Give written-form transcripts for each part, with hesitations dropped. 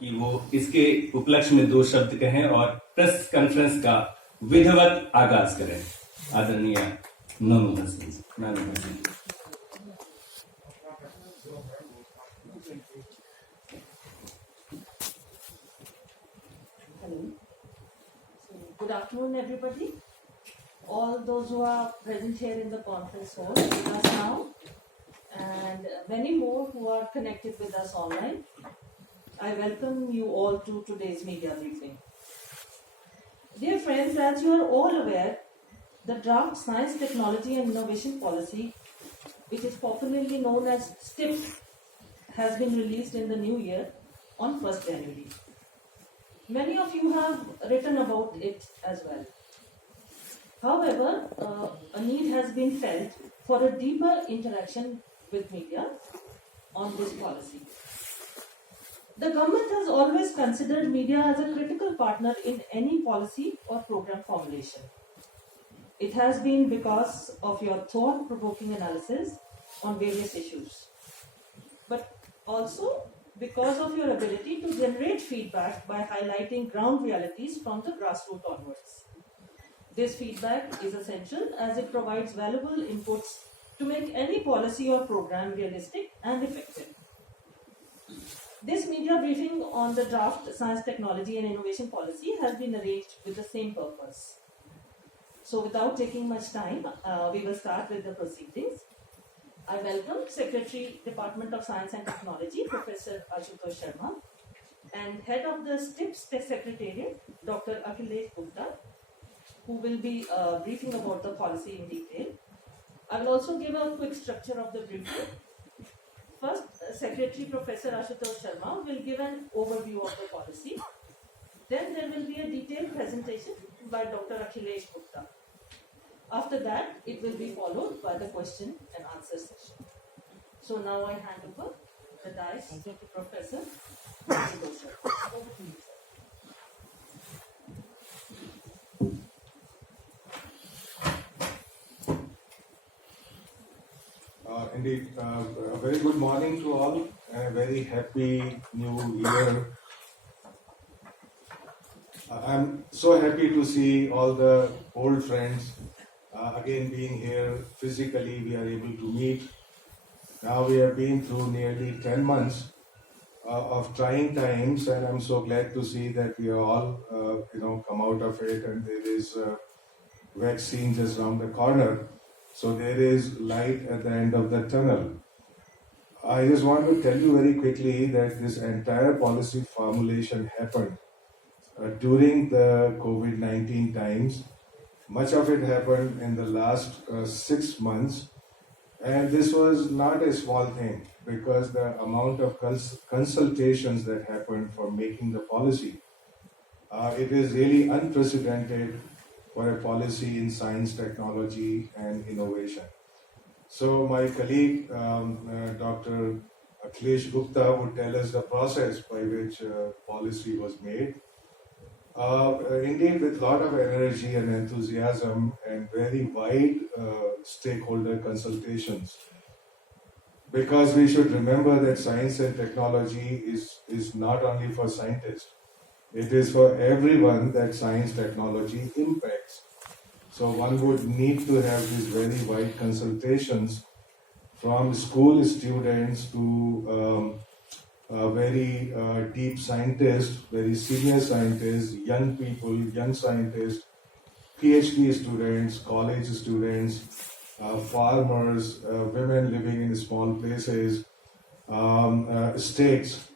कि वो इसके उपलक्ष्य में दो शब्द कहें और प्रेस कॉन्फ्रेंस का विधिवत आगाज करें। आदरणीय नोनू हसन जी, नानू हसन जी। Hello. So, good afternoon, everybody. All those who are present here in the conference hall with us now, and many more who are connected with us online. I welcome you all to today's media briefing. Dear friends, as you are all aware, the draft Science, Technology and Innovation Policy, which is popularly known as STIP, has been released in the new year on 1st January. Many of you have written about it as well. However, a need has been felt for a deeper interaction with media on this policy. The government has always considered media as a critical partner in any policy or program formulation. It has been because of your thought-provoking analysis on various issues, but also because of your ability to generate feedback by highlighting ground realities from the grassroots onwards. This feedback is essential as it provides valuable inputs to make any policy or program realistic and effective. This media briefing on the draft Science, Technology and Innovation Policy has been arranged with the same purpose. So without taking much time, we will start with the proceedings. I welcome Secretary, Department of Science and Technology, Professor Ashutosh Sharma, and Head of the STIPS Secretariat, Dr. Akhilesh Gupta, who will be briefing about the policy in detail. I will also give a quick structure of the briefing. First, Secretary Professor Ashutosh Sharma will give an overview of the policy. Then there will be a detailed presentation by Dr. Akhilesh Gupta. After that, it will be followed by the question and answer session. So now I hand over the dais to Professor Ashutosh Sharma. Over to you, sir. Indeed, a very good morning to all and a very happy new year. I'm so happy to see all the old friends again being here physically. We are able to meet. Now we have been through nearly 10 months of trying times, and I'm so glad to see that we are all, come out of it, and there is vaccine just around the corner. So there is light at the end of the tunnel. I just want to tell you very quickly that this entire policy formulation happened during the COVID-19 times. Much of it happened in the last 6 months, and this was not a small thing because the amount of consultations that happened for making the policy, it is really unprecedented for a policy in science, technology, and innovation. So my colleague, Dr. Akhilesh Gupta, would tell us the process by which policy was made. Indeed, with a lot of energy and enthusiasm and very wide stakeholder consultations. Because we should remember that science and technology is not only for scientists, it is for everyone that science technology impacts. So one would need to have these very wide consultations from school students to very deep scientists, very senior scientists, young people, young scientists, PhD students, college students, farmers, women living in small places, states.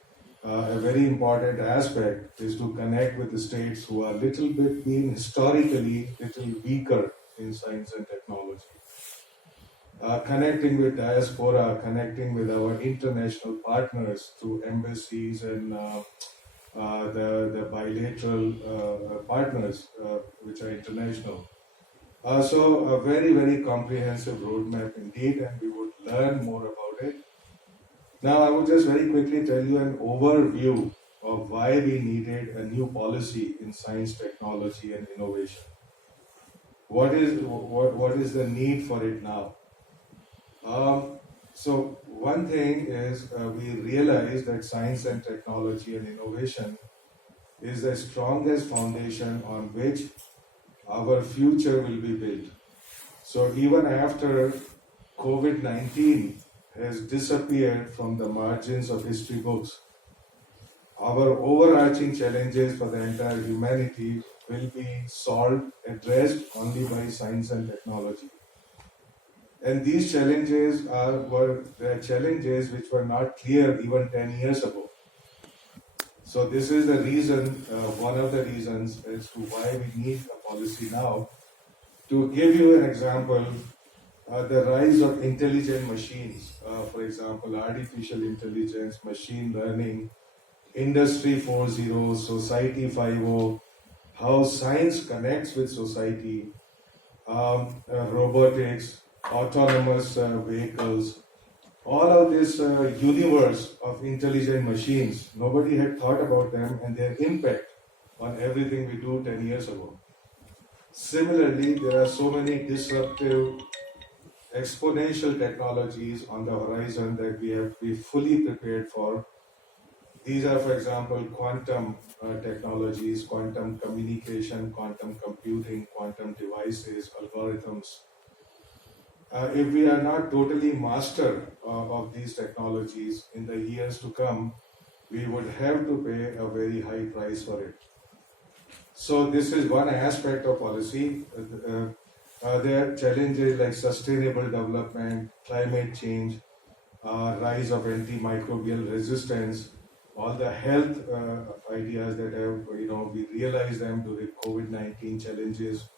A very important aspect is to connect with the states who are little bit being historically little weaker in science and technology. Connecting with diaspora, connecting with our international partners through embassies and the bilateral partners which are international. So a very, very comprehensive roadmap indeed, and we would learn more about it. Now, I would just very quickly tell you an overview of why we needed a new policy in science, technology, and innovation. What is the need for it now? So one thing is we realize that science and technology and innovation is the strongest foundation on which our future will be built. So even after COVID-19 has disappeared from the margins of history books, our overarching challenges for the entire humanity will be solved, addressed only by science and technology. And these challenges were the challenges which were not clear even 10 years ago. So this is the reason, one of the reasons as to why we need a policy now. To give you an example, the rise of intelligent machines, for example, artificial intelligence, machine learning, Industry 4.0, Society 5.0, how science connects with society, robotics, autonomous vehicles, all of this universe of intelligent machines, nobody had thought about them and their impact on everything we do 10 years ago. Similarly, there are so many disruptive, exponential technologies on the horizon that we have to be fully prepared for. These are, for example, quantum technologies, quantum communication, quantum computing, quantum devices, algorithms. If we are not totally master of these technologies in the years to come, we would have to pay a very high price for it. So this is one aspect of policy. There are challenges like sustainable development, climate change, rise of antimicrobial resistance, all the health ideas that have, we realized them during COVID-19 challenges,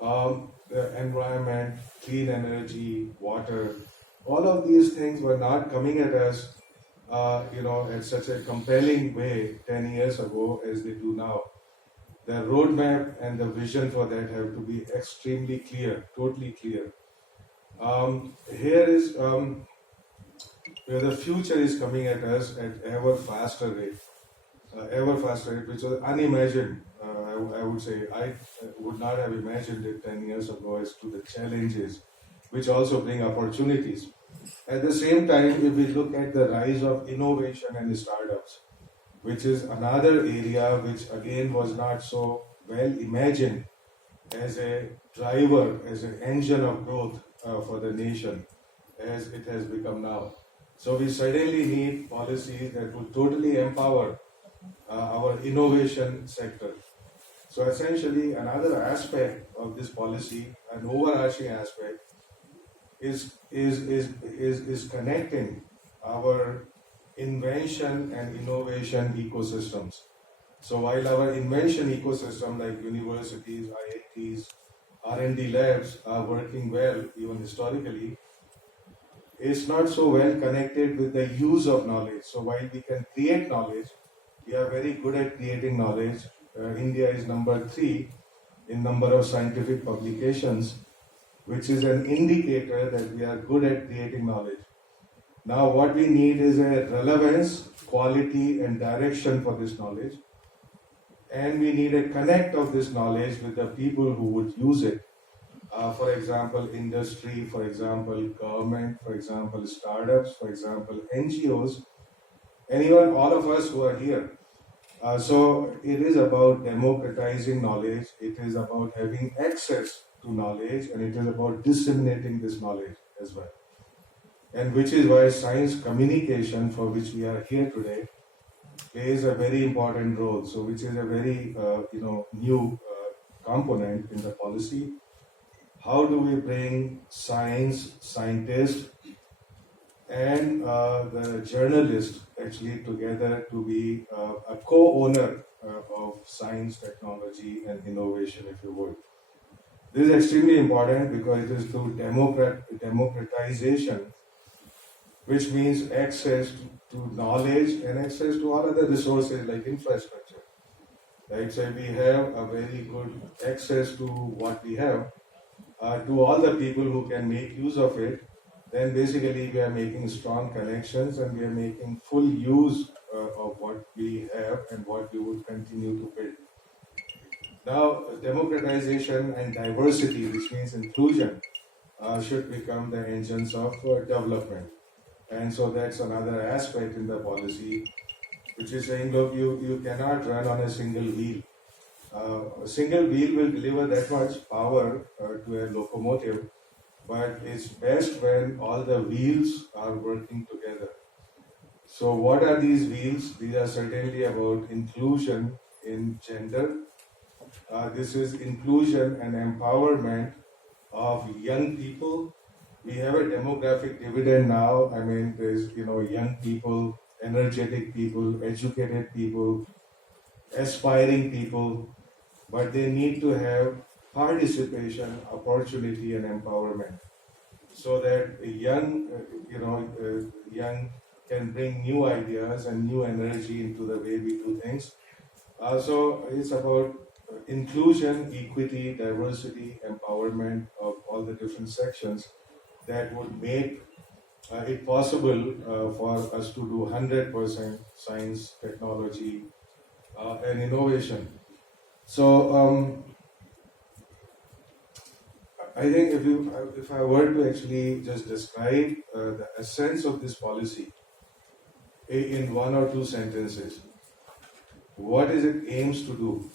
the environment, clean energy, water, all of these things were not coming at us, in such a compelling way 10 years ago as they do now. The roadmap and the vision for that have to be extremely clear, totally clear. Here is where the future is coming at us at ever faster rate, which was unimagined. I would say I would not have imagined it 10 years ago as to the challenges, which also bring opportunities. At the same time, if we look at the rise of innovation and startups, which is another area which again was not so well imagined as a driver, as an engine of growth for the nation, as it has become now. So we certainly need policies that will totally empower our innovation sector. So essentially, another aspect of this policy, an overarching aspect, is connecting our invention and innovation ecosystems. So while our invention ecosystem like universities, IITs, R&D labs are working well even historically, it's not so well connected with the use of knowledge. So while we can create knowledge, we are very good at creating knowledge. India is number 3 in number of scientific publications, which is an indicator that we are good at creating knowledge. Now what we need is a relevance, quality and direction for this knowledge. And we need a connect of this knowledge with the people who would use it. For example, industry, for example, government, for example, startups, for example, NGOs, and even all of us who are here. So it is about democratizing knowledge, it is about having access to knowledge, and it is about disseminating this knowledge as well. And which is why science communication, for which we are here today, plays a very important role. So which is a very new component in the policy. How do we bring science, scientists, and the journalist actually together to be a co-owner of science, technology, and innovation, if you would. This is extremely important because it is through democratization, which means access to knowledge and access to all other resources like infrastructure. Right? So if we have a very good access to what we have, to all the people who can make use of it, then basically we are making strong connections and we are making full use of what we have and what we would continue to build. Now, democratization and diversity, which means inclusion, should become the engines of development. And so that's another aspect in the policy, which is saying, look, you cannot run on a single wheel. A single wheel will deliver that much power to a locomotive, but it's best when all the wheels are working together. So what are these wheels? These are certainly about inclusion in gender. This is inclusion and empowerment of young people. We have a demographic dividend now. I mean, there's young people, energetic people, educated people, aspiring people, but they need to have participation, opportunity, and empowerment, so that a young can bring new ideas and new energy into the way we do things. So it's about inclusion, equity, diversity, empowerment of all the different sections that would make it possible for us to do 100% science, technology, and innovation. So I think if I were to actually just describe the essence of this policy in one or two sentences, what is it aims to do?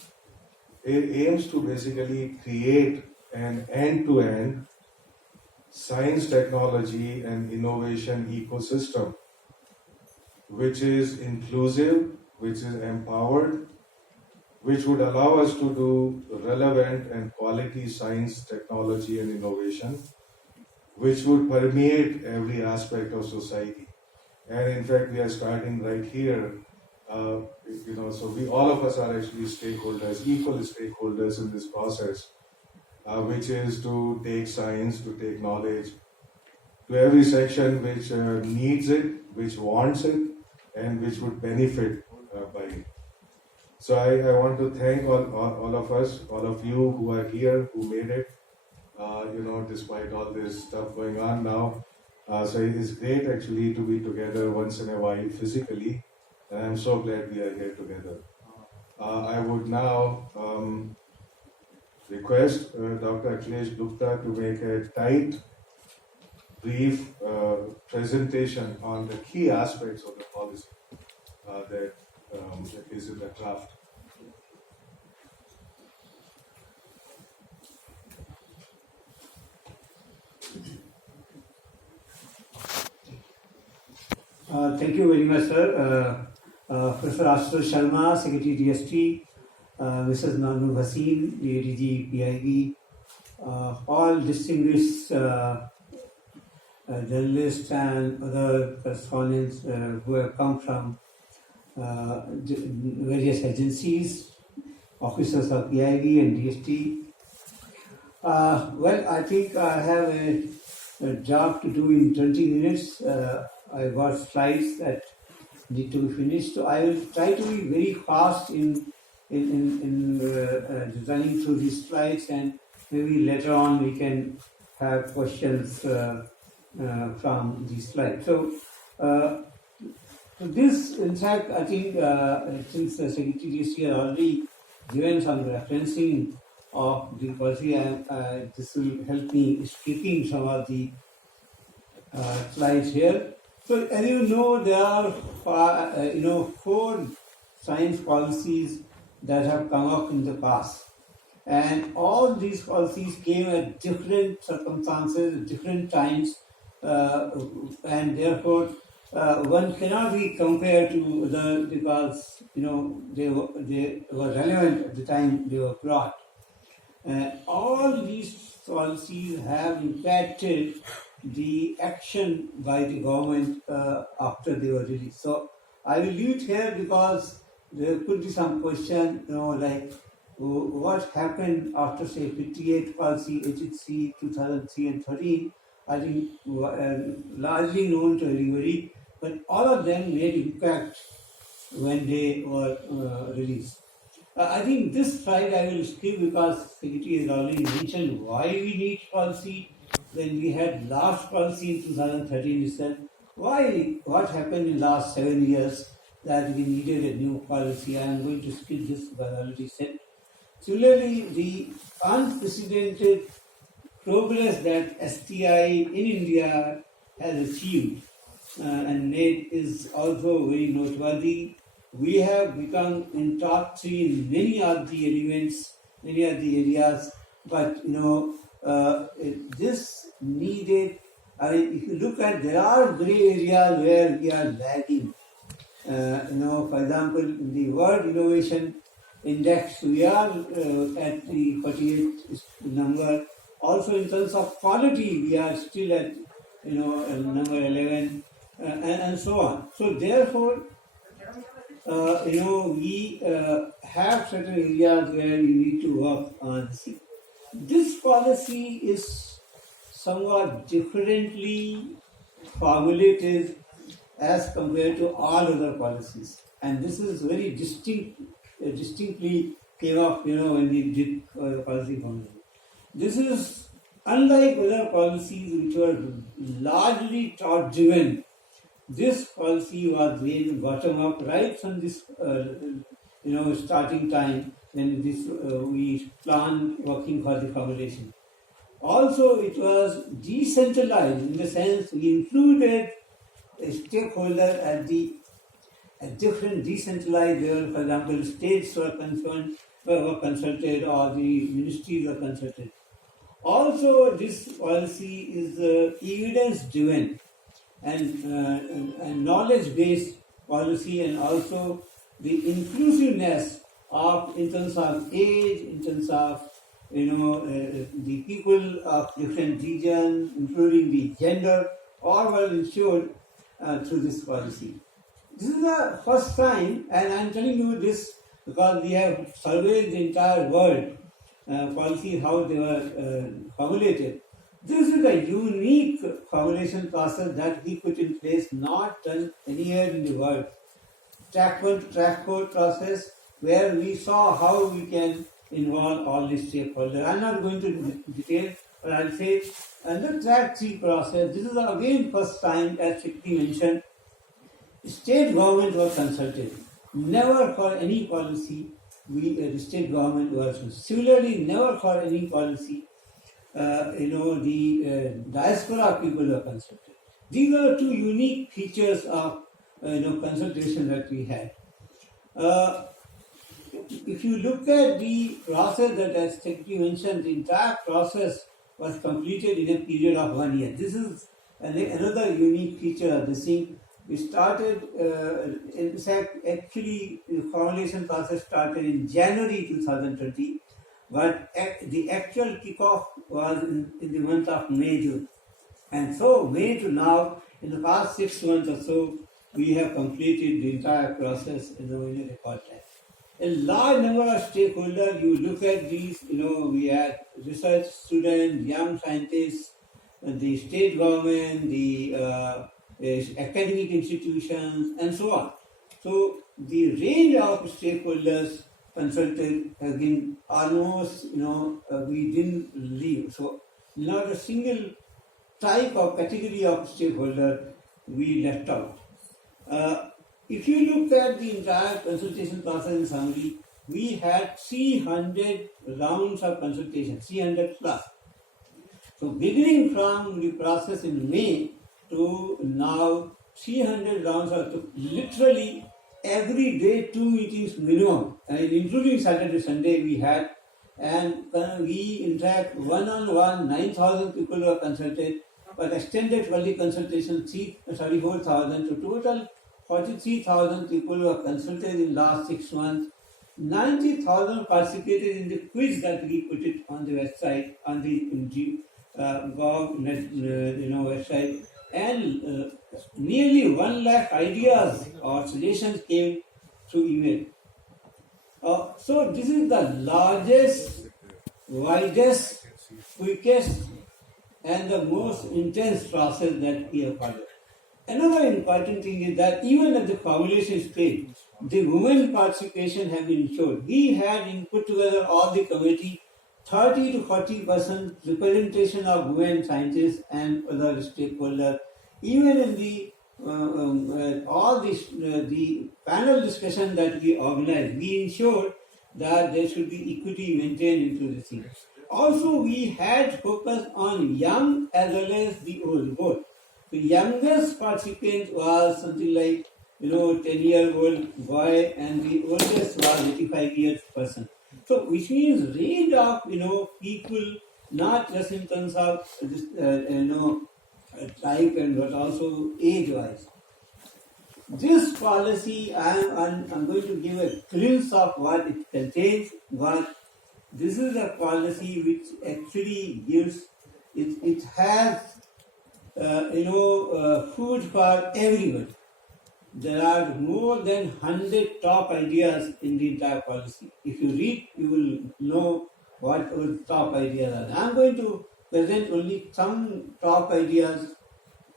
It aims to basically create an end-to-end science, technology, and innovation ecosystem, which is inclusive, which is empowered, which would allow us to do relevant and quality science, technology, and innovation, which would permeate every aspect of society. And in fact, we are starting right here. So all of us are actually stakeholders, equal stakeholders in this process, which is to take science, to take knowledge to every section which needs it, which wants it, and which would benefit by it. So I want to thank all of us, all of you who are here, who made it, despite all this stuff going on now. So it is great actually to be together once in a while physically, and I'm so glad we are here together. I would now request Dr. Akhilesh Gupta to make a tight, brief presentation on the key aspects of the policy that is in the draft. Thank you very much, sir. Professor Ashutosh Sharma, Secretary DST, Mrs. Nanu Bhasin, DADG PIB, all distinguished journalists and other correspondents who have come from various agencies, officers of PIB and DST. I think I have a job to do in 20 minutes. I got slides that need to be finished, so I will try to be very fast in running through these slides, and maybe later on we can have questions from these slides. So this, in fact, I think since the Secretary is here already given some referencing of the policy, this will help me skipping some of the slides here. So as you know, there are 4 science policies that have come up in the past, and all these policies came at different circumstances, at different times, and therefore one cannot be compared to other because they were relevant at the time they were brought. All these policies have impacted the action by the government after they were released. So I will leave it here because there could be some question, like what happened after say 58 policy, HHC 2003 and 13. I think largely known to everybody, but all of them made impact when they were released. I think this slide I will skip because Secretary has already mentioned why we need policy. When we had last policy in 2013 itself, what happened in last 7 years that we needed a new policy? I am going to skip this, but I already said. Similarly, the unprecedented progress that STI in India has achieved, and NET is also very noteworthy. We have become in top 3 in many of the elements, many of the areas, but this needed. If you look at, there are gray areas where we are lagging. For example, in the World Innovation Index, we are at the 48th number. Also, in terms of quality, we are still at number 11, and so on. So, therefore, we have certain areas where we need to work on. This policy is somewhat differently formulated as compared to all other policies, and this is very distinctly came up when we did policy formulation. This is unlike other policies which were largely thought driven. This policy was made bottom up right from this starting time when we planned working for the formulation. Also, it was decentralized in the sense we included a stakeholder at different decentralized level. For example, states were consulted, or the ministries were consulted. Also, this policy is evidence-driven and knowledge-based policy, and also the inclusiveness in terms of age, in terms of the people of different regions, including the gender, all were ensured through this policy. This is the first time, and I am telling you this because we have surveyed the entire world policies, how they were formulated. This is a unique formulation process that we put in place, not done anywhere in the world. Track 1 to track 4 process, where we saw how we can involve all the stakeholders. I am not going to detail, but I will say, under track 3 process, this is again first time, as Shikti mentioned, state government was consulted. Never for any policy the state government was. Similarly, never for any policy the diaspora people were consulted. These are two unique features of consultation that we had. If you look at the process that, as Secretary mentioned, the entire process was completed in a period of 1 year. This is another unique feature of this thing. We started, in fact, actually the formulation process started in January 2020, but the actual kickoff was in the month of May, June. And so May to now, in the past 6 months or so, we have completed the entire process in a record time. A large number of stakeholders, you look at these, we had research students, young scientists, the state government, the academic institutions, and so on. So the range of stakeholders consulted has been almost, we didn't leave. So not a single type of category of stakeholder we left out. If you look at the entire consultation process in summary, we had 300 rounds of consultation, 300 plus. So beginning from the process in May to now, 300 rounds of literally every day 2 meetings minimum, and including Saturday, Sunday we had, and we interact one-on-one, 9,000 people were consulted, but extended early consultation 34,000, to total 43,000 people were consulted in last 6 months. 90,000 participated in the quiz that we put it on the website, on the GovNet website, and nearly 1 lakh ideas or suggestions came through email. So this is the largest, widest, quickest, and the most intense process that we have followed. Another important thing is that even at the formulation stage, the women participation has been ensured. We had put together all the committee, 30 to 40% representation of women scientists and other stakeholders. Even in the all this the panel discussion that we organized, we ensured that there should be equity maintained into the thing. also we had focus on young as well as the old both. The youngest participant was something like 10-year-old boy, and the oldest was 85 years person. So which means range of people, not just in terms of this type and but also age wise. This policy, I'm going to give a glimpse of what it contains, but this is a policy which actually gives, it has, food for everyone. There are more than 100 top ideas in the entire policy. If you read, you will know what our top ideas are. I'm going to present only some top ideas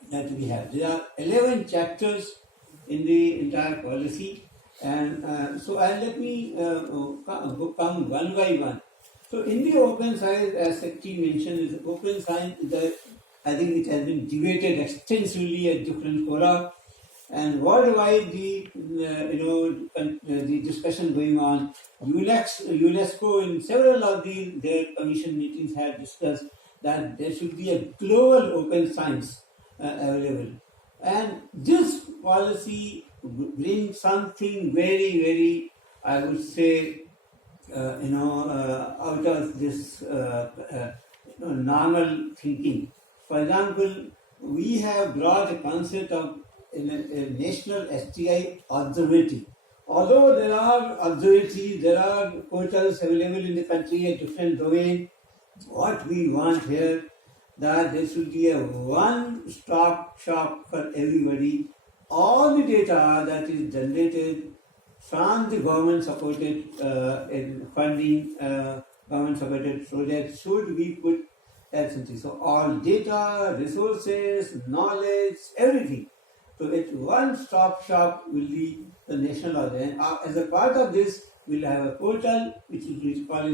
that we have. There are 11 chapters in the entire policy, and so let me come one by one. So in the open science, as Secretary mentioned, is open science is I think it has been debated extensively at different fora, and worldwide the discussion going on. UNESCO in several of their commission meetings had discussed that there should be a global open science available. And this policy brings something very, very, I would say, out of this normal thinking. For example, we have brought a concept of a national STI observatory. Although there are observatories, there are portals available in the country at different domains, what we want here that there should be a one-stop shop for everybody. All the data that is generated from the government-supported funding, government-supported projects should be put as something. So all data, resources, knowledge, everything. So it's one-stop shop will be the national order. And as a part of this, we'll have a portal which is called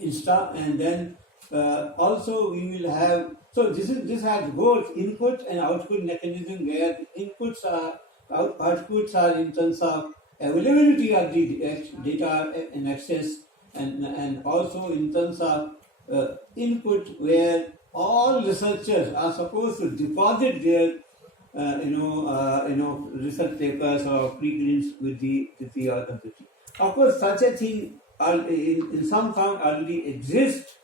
Insta, and then also we will have. So this has both input and output mechanism, where the outputs are in terms of availability of the data and access, and also in terms of input, where all researchers are supposed to deposit their research papers or preprints with the authority. Of course, such a thing in some form already exists.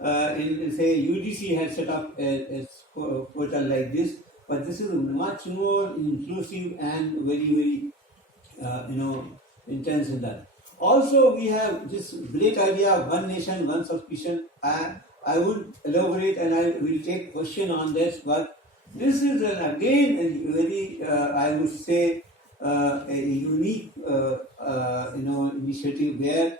Say UGC has set up a portal like this, but this is much more inclusive and very, very intense in that. Also, we have this great idea of one nation, one subscription. I would elaborate and I will take question on this, but this is again a very, I would say, a unique, initiative where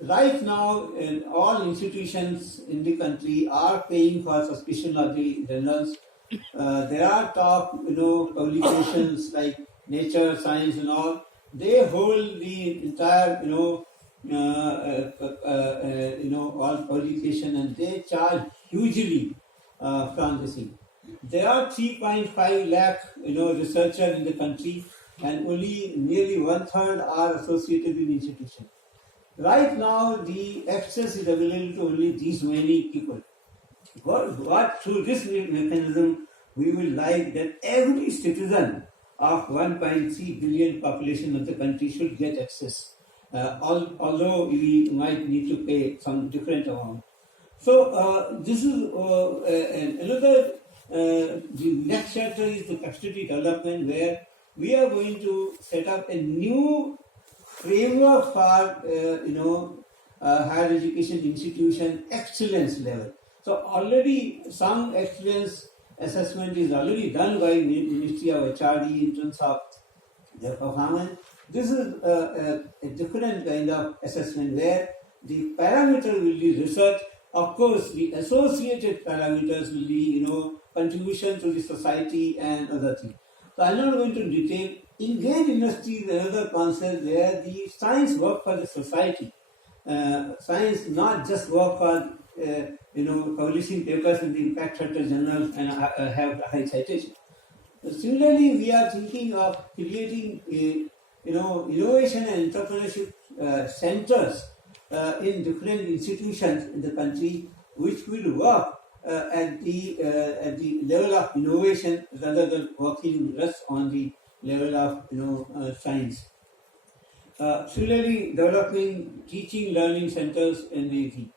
right now all institutions in the country are paying for subscription of the journals. There are top, publications like Nature, Science, and all. They hold the entire, all publication, and they charge hugely from this thing. There are 3.5 lakh, researchers in the country, and only nearly 1/3 are associated with institutions. Right now, the access is available to only these many people. What through this mechanism, we will like that every citizen of 1.3 billion population of the country should get access, although we might need to pay some different amount. So this is another. The next chapter is the custody development, where we are going to set up a new framework for higher education institution excellence level. So already some excellence assessment is already done by Ministry of HRD in terms of their performance. This is a different kind of assessment where the parameter will be research. Of course, the associated parameters will be, contribution to the society and other things. So I'm not going to detail. Engaged industry is another concept where the science work for the society. Science not just work for, publishing papers in the impact factor journals and have high citation. Similarly, we are thinking of creating, innovation and entrepreneurship centers in different institutions in the country which will work at the level of innovation rather than working just on the level of science. Similarly, developing teaching learning centers in the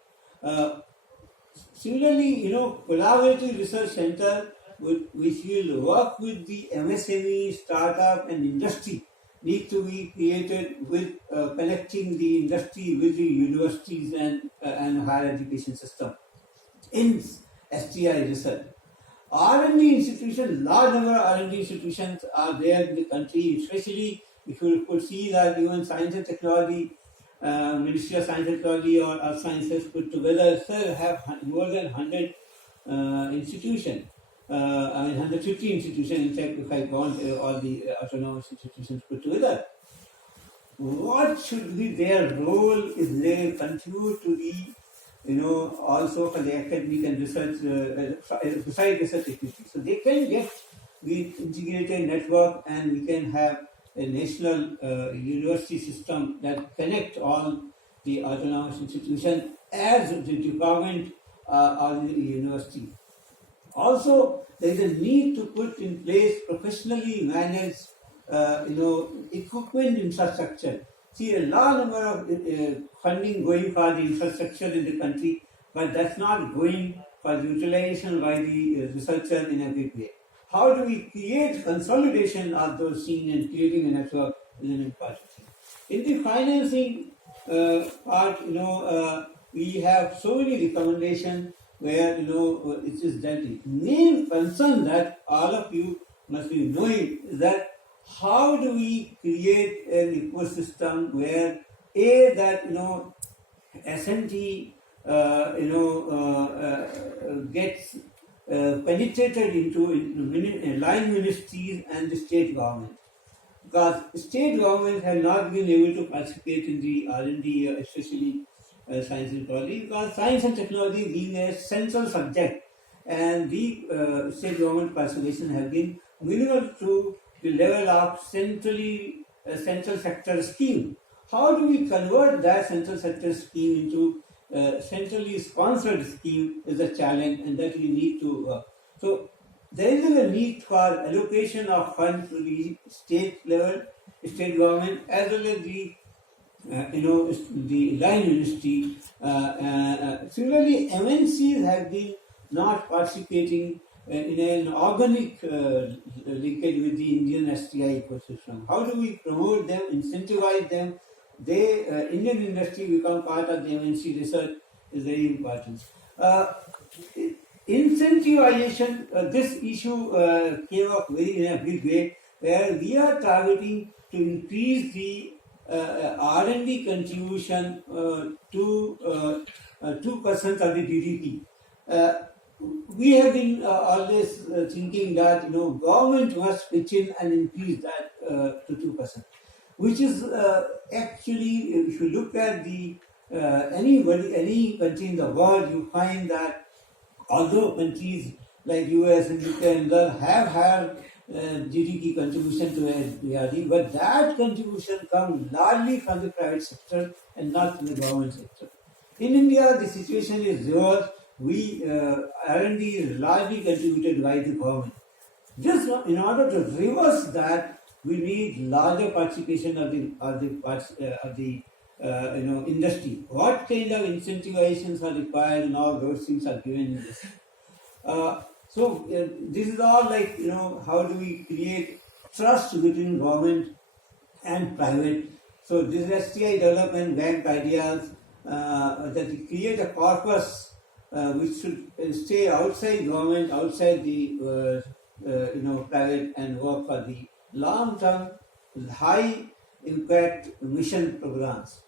similarly, collaborative research center which will work with the MSME, startup and industry need to be created with connecting the industry with the universities and higher education system in STI research. R&D institutions, large number of R&D institutions are there in the country, especially if you could see that even science and technology, Ministry of Science and Technology or Earth Sciences put together still have more than 100 institutions. 150 institutions, in fact, if I count all the autonomous institutions put together. What should be their role if they continue to be, also for the academic and research, beside research activities? So they can get the integrated network and we can have a national university system that connect all the autonomous institutions as the department or the university. Also, there is a need to put in place professionally managed, equipment infrastructure. See, a large number of funding going for the infrastructure in the country, but that's not going for the utilization by the researcher in a big way. How do we create consolidation of those things and creating a network is an important thing. In the financing part, we have so many recommendations where it is dealt with. Main concern that all of you must be knowing is that how do we create an ecosystem where that S&T gets penetrated into line ministries and the state government, because state government have not been able to participate in the R&D, especially science and technology, because science and technology being a central subject, and the state government participation have been minimal to the level of central sector scheme. How do we convert that central sector scheme into centrally sponsored scheme is a challenge, and that we need to work. So there is a need for allocation of funds to the state level, state government, as well as the the line university. Similarly, MNCs have been not participating in an organic linkage with the Indian STI ecosystem. How do we promote them, incentivize them? Indian industry become part of the MNC research is very important. Incentivization, this issue came up in a big way, where we are targeting to increase the R&D contribution to 2% of the GDP. We have been always thinking that government must pitch in and increase that to 2%, which is actually, if you look at the any country in the world, you find that although countries like US and UK and have had GDP contribution to ARD, but that contribution comes largely from the private sector and not from the government sector. In India, the situation is reverse. R&D is largely contributed by the government. Just in order to reverse that, we need larger participation of the industry. What kind of incentivizations are required, and all those things are given in this. So this is all like, how do we create trust between government and private. So this is STI development banked ideas that we create a corpus which should stay outside government, outside the private, and work for the long-term, high impact mission programs.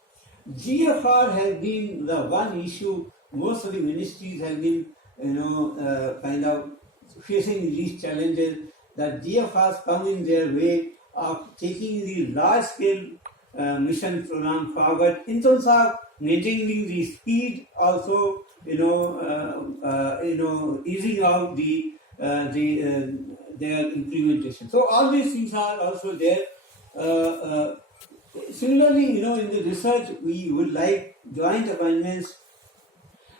GFR has been the one issue most of the ministries have been kind of facing these challenges, that GFRs come in their way of taking the large scale mission program forward in terms of maintaining the speed, also easing out their implementation. So all these things are also there. Similarly, in the research, we would like joint appointments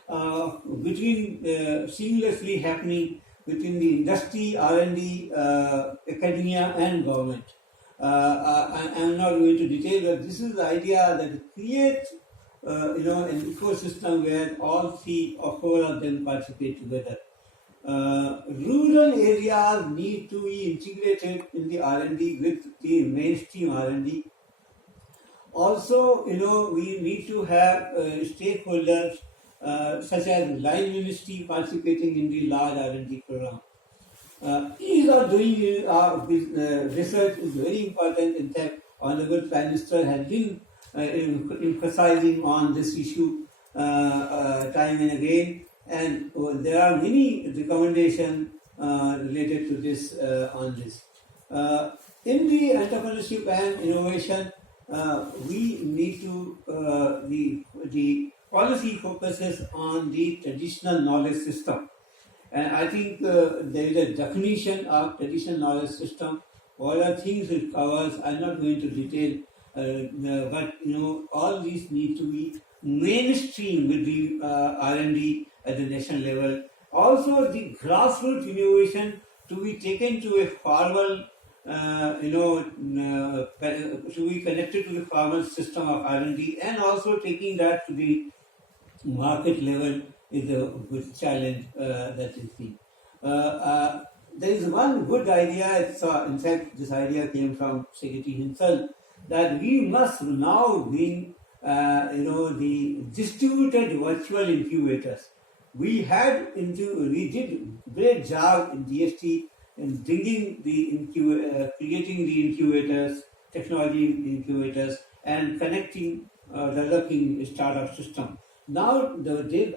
between seamlessly happening between the industry, R&D, academia, and government. I'm not going to detail, but this is the idea that creates, an ecosystem where all three or four of them participate together. Rural areas need to be integrated in the R&D with the mainstream R&D. Also, we need to have stakeholders such as Line Ministry participating in the large R&D program. Ease of doing research is very important. In fact, Honorable Prime Minister has been emphasizing on this issue time and again, and there are many recommendations related to this on this. In the entrepreneurship and innovation, we need to the policy focuses on the traditional knowledge system, and I think there is a definition of traditional knowledge system. What are things it covers? I'm not going to detail, but all these need to be mainstream with the R&D at the national level. Also, the grassroots innovation to be taken to a formal, to be connected to the formal system of R&D, and also taking that to the market level is a good challenge that is seen. There is one good idea. In fact, this idea came from Secretary himself, that we must now bring, the distributed virtual incubators. We did great job in DST in bringing creating the incubators, technology incubators, and connecting, developing a startup system. Now,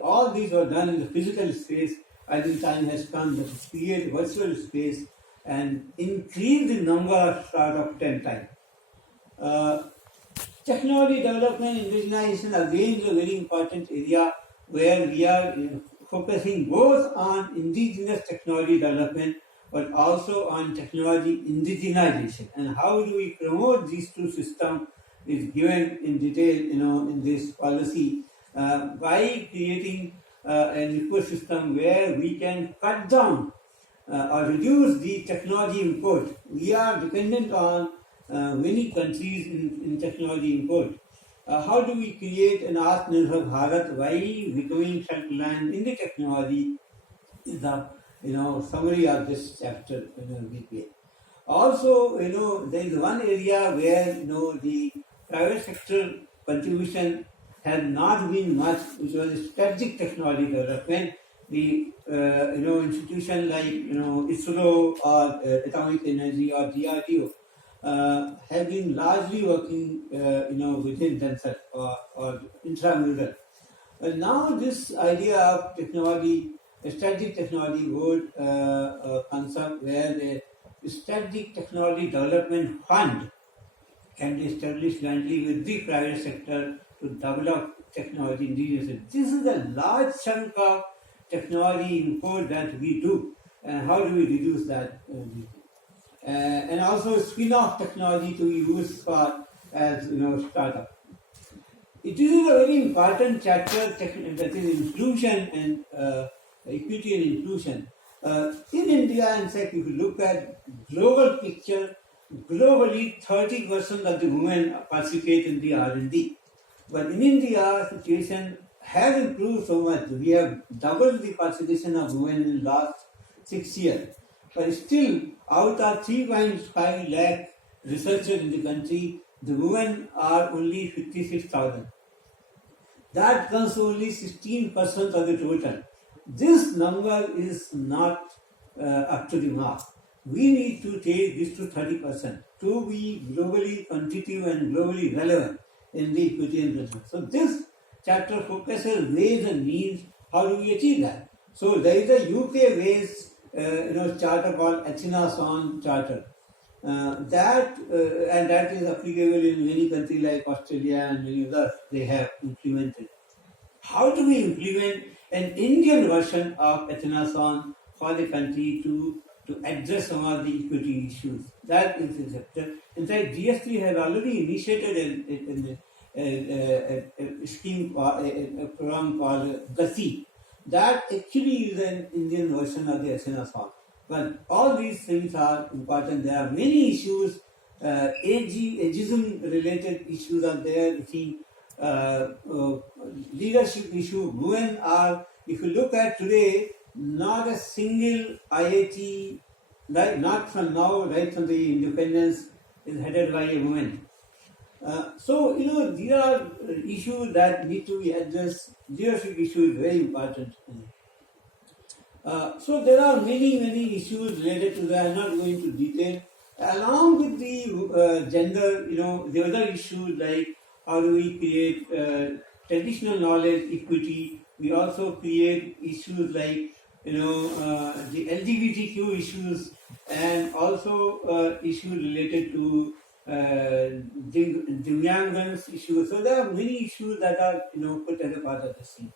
all these were done in the physical space. I think time has come to create virtual space and increase the number of startups 10 times. Technology development, indigenization again is a very important area where we are focusing both on indigenous technology development but also on technology indigenization. And how do we promote these two systems is given in detail, in this policy by creating an ecosystem where we can cut down or reduce the technology import. We are dependent on many countries in technology import. How do we create an Atmanirbhar Bharat by becoming self-reliant in the technology is the summary of this chapter in BPA. Also, there is one area where the private sector contribution has not been much, which was strategic technology development. The institution like ISRO or Atomic Energy or DRDO have been largely working within themselves or intramural. But now this idea of technology, strategic technology board concept, where the strategic technology development fund can be established jointly with the private sector to develop technology indigenous. This is a large chunk of technology import that we do, and how do we reduce that? And also spin-off technology to be used for as startup. It is a very important chapter that is inclusion and equity and inclusion. In India, in fact, if you look at global picture, globally 30% of the women participate in the R&D. But in India, situation has improved so much. We have doubled the participation of women in the last 6 years. But still, out of 3.5 lakh researchers in the country, the women are only 56,000. That comes to only 16% of the total. This number is not up to the mark. We need to take this to 30% to be globally competitive and globally relevant in the equity and business. So this chapter focuses ways and means how do we achieve that. So there is a UK-based charter called Athena Swan Charter. That is applicable in many countries like Australia and many others. They have implemented. How do we implement an Indian version of Athena Swan for the country to address some of the equity issues? That is the chapter. In fact, GS3 has already initiated a scheme, a program called Gati. That actually is an Indian version of the Asana song. But all these things are important. There are many issues, ageism related issues are there. You see, leadership issue. Women are, if you look at today, not a single IIT, right, not from now, right from the independence, is headed by a woman. So, these are issues that need to be addressed. Leadership issue is very important. So there are many issues related to that. I'm not going into detail. Along with the gender, the other issues like how do we create traditional knowledge equity. We also create issues like the LGBTQ issues and also issues related to Divyangans issues. So there are many issues that are put as a part of the scene.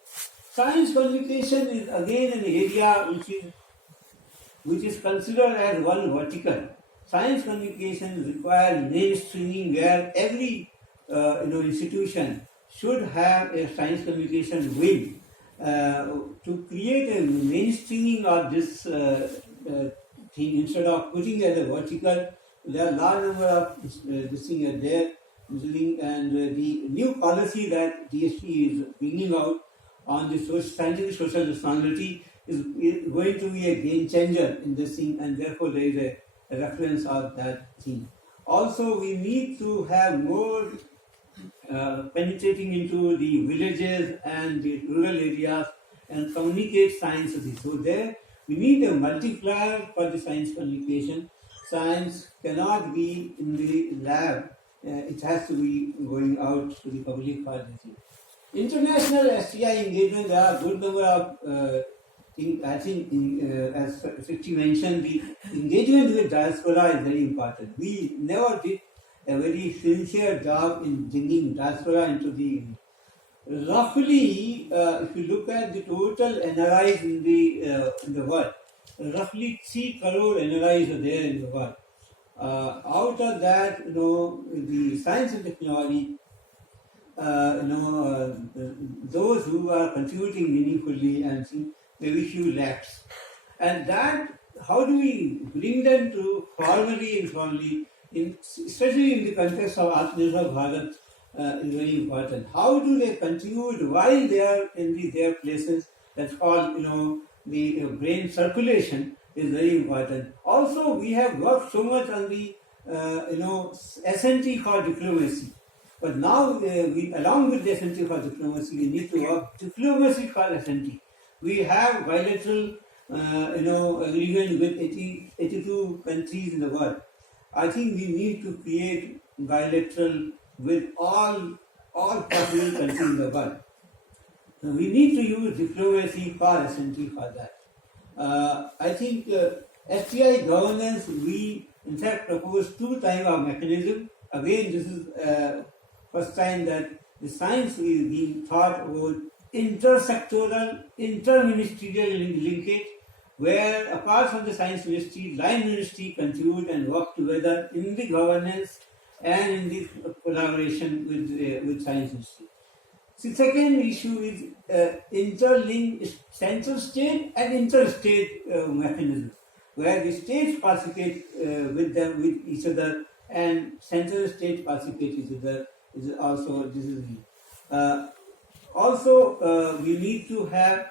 Science communication is again an area which is considered as one vertical. Science communication requires mainstreaming where every institution should have a science communication wing to create a mainstreaming of this thing instead of putting as a vertical. There are a large number of this thing are there, and the new policy that DST is bringing out on the scientific social responsibility is going to be a game changer in this thing, and therefore there is a reference of that thing. Also, we need to have more penetrating into the villages and the rural areas and communicate science. So there, we need a multiplier for the science communication. Science cannot be in the lab. It has to be going out to the public for this thing. International STI engagement, there are a good number of things. I think, as Sriti mentioned, the engagement with diaspora is very important. We never did a very sincere job in bringing diaspora into the. Roughly, if you look at the total NRIs in the world, roughly 3 crore NRIs are there in the world. Out of that, the science and technology, those who are contributing meaningfully and maybe few lakhs. And that, how do we bring them to formally, informally, especially in the context of Atmanirbhar Bharat, is very important. How do they contribute while they are in their places? That's called, the brain circulation is very important. Also, we have worked so much on the, SNT for diplomacy. But now, along with the SNT for diplomacy, we need to work diplomacy for SNT. We have bilateral, agreement with 82 countries in the world. I think we need to create bilateral with all possible countries in the world. So we need to use diplomacy for SNT for that. I think STI governance, we in fact propose 2 types of mechanism. Again, this is first time that the science is being thought about intersectoral, interministerial linkage, where apart from the science ministry, line ministry contribute and work together in the governance and in the collaboration with science ministry. The second issue is interlinked central state and interstate mechanism, where the states participate with each other and central state participate each other. Is also this is also we need to have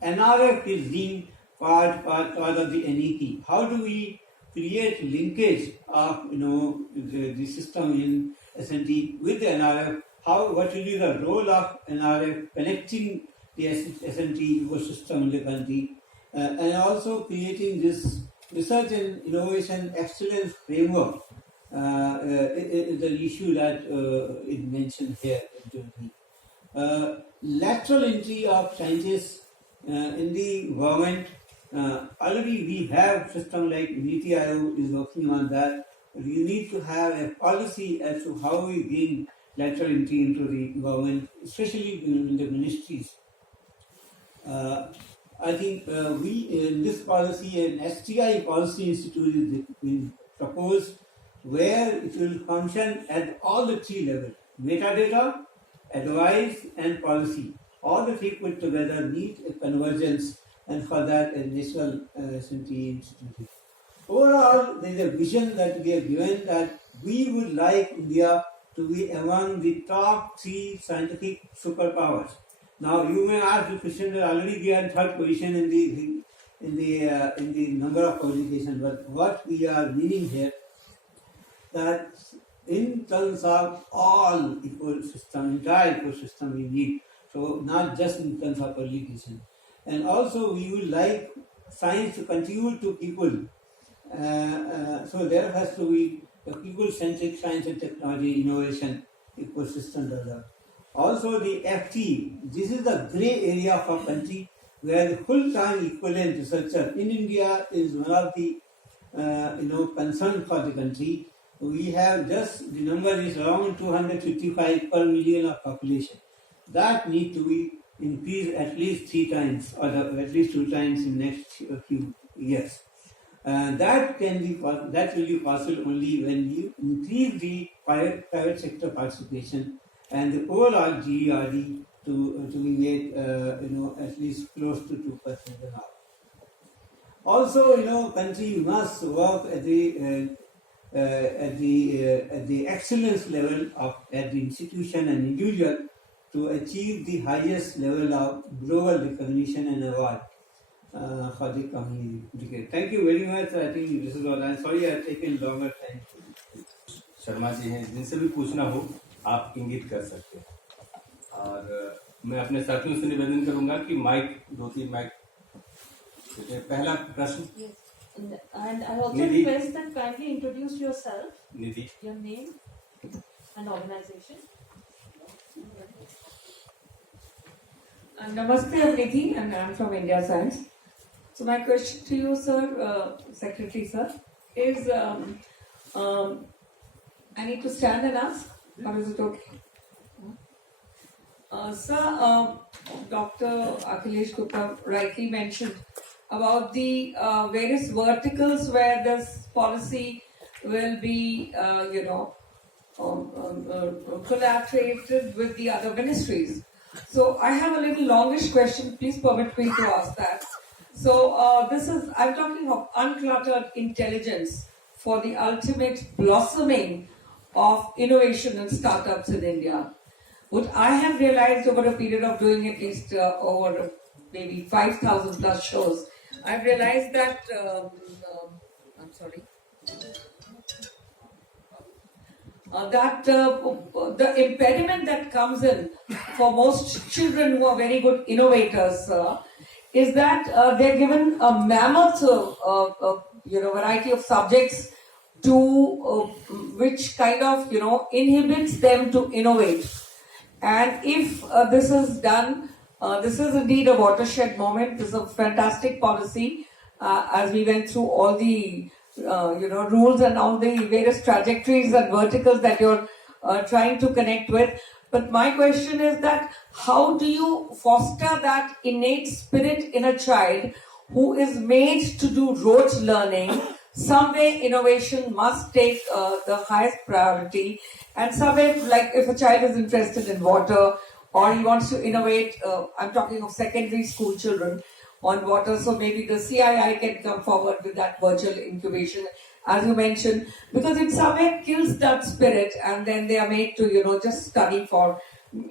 NRF is being part of the NEP. How do we create linkage of the system in SNT with the NRF? What will be the role of NRF connecting the SNT ecosystem in the country, and also creating this research and innovation excellence framework is the issue that is mentioned here. Lateral entry of scientists in the government. Already we have system like Niti Aayog is working on that. We need to have a policy as to how we bring lateral entry into the government, especially in the ministries. I think we in this policy, an STI policy institute is proposed where it will function at all the three levels: metadata, advice, and policy. All the three put together need a convergence, and for that, a national SMT institute. Overall, there is a vision that we have given that we would like India to be among the top three scientific superpowers. Now, you may ask the question that already we are in third position in the number of publications, but what we are meaning here that in terms of all ecosystem, entire ecosystem we need. So not just in terms of publication. And also we would like science to contribute to people. So there has to be a people-centric science and technology innovation ecosystem developed. Also the FT, this is the grey area of our country where the full-time equivalent researcher in India is one of the concern for the country. We have just, the number is around 255 per million of population. That need to be increased at least 3 times or at least 2 times in next few years. That will be possible only when you increase the private sector participation and the overall GERD to be made at least close to 2% and all. Also, country must work at the excellence level at the institution and individual to achieve the highest level of global recognition and award for the coming decade. Thank you very much. I think this is all. I'm sorry I have taken longer time. Sharma ji हैं, जिनसे भी पूछना हो आप इंगित कर सकते हैं। और मैं अपने साथियों से निवेदन करूंगा कि माइक 2-3 माइक। पहला प्रश्न। And I also Nidhi. request that kindly introduce yourself, Nidhi. your name and organization. Namaste, I'm Nidhi and I'm from India Science. So my question to you, sir, Secretary sir, is I need to stand and ask, or is it okay? Sir, Dr. Akhilesh Gupta rightly mentioned about the various verticals where this policy will be, collaborated with the other ministries. So I have a little longish question. Please permit me to ask that. So I'm talking of uncluttered intelligence for the ultimate blossoming of innovation and startups in India. What I have realized over a period of doing at least over maybe 5,000 plus shows, I've realized that, I'm sorry, that the impediment that comes in for most children who are very good innovators is that they're given a mammoth variety of subjects to which kind of inhibits them to innovate. And if this is done, this is indeed a watershed moment. This is a fantastic policy as we went through all the rules and all the various trajectories and verticals that you're trying to connect with. But my question is that how do you foster that innate spirit in a child who is made to do rote learning? Some way innovation must take the highest priority, and some way, like if a child is interested in water or he wants to innovate, I'm talking of secondary school children on water, so maybe the CII can come forward with that virtual incubation, as you mentioned, because it some way kills that spirit, and then they are made to just study for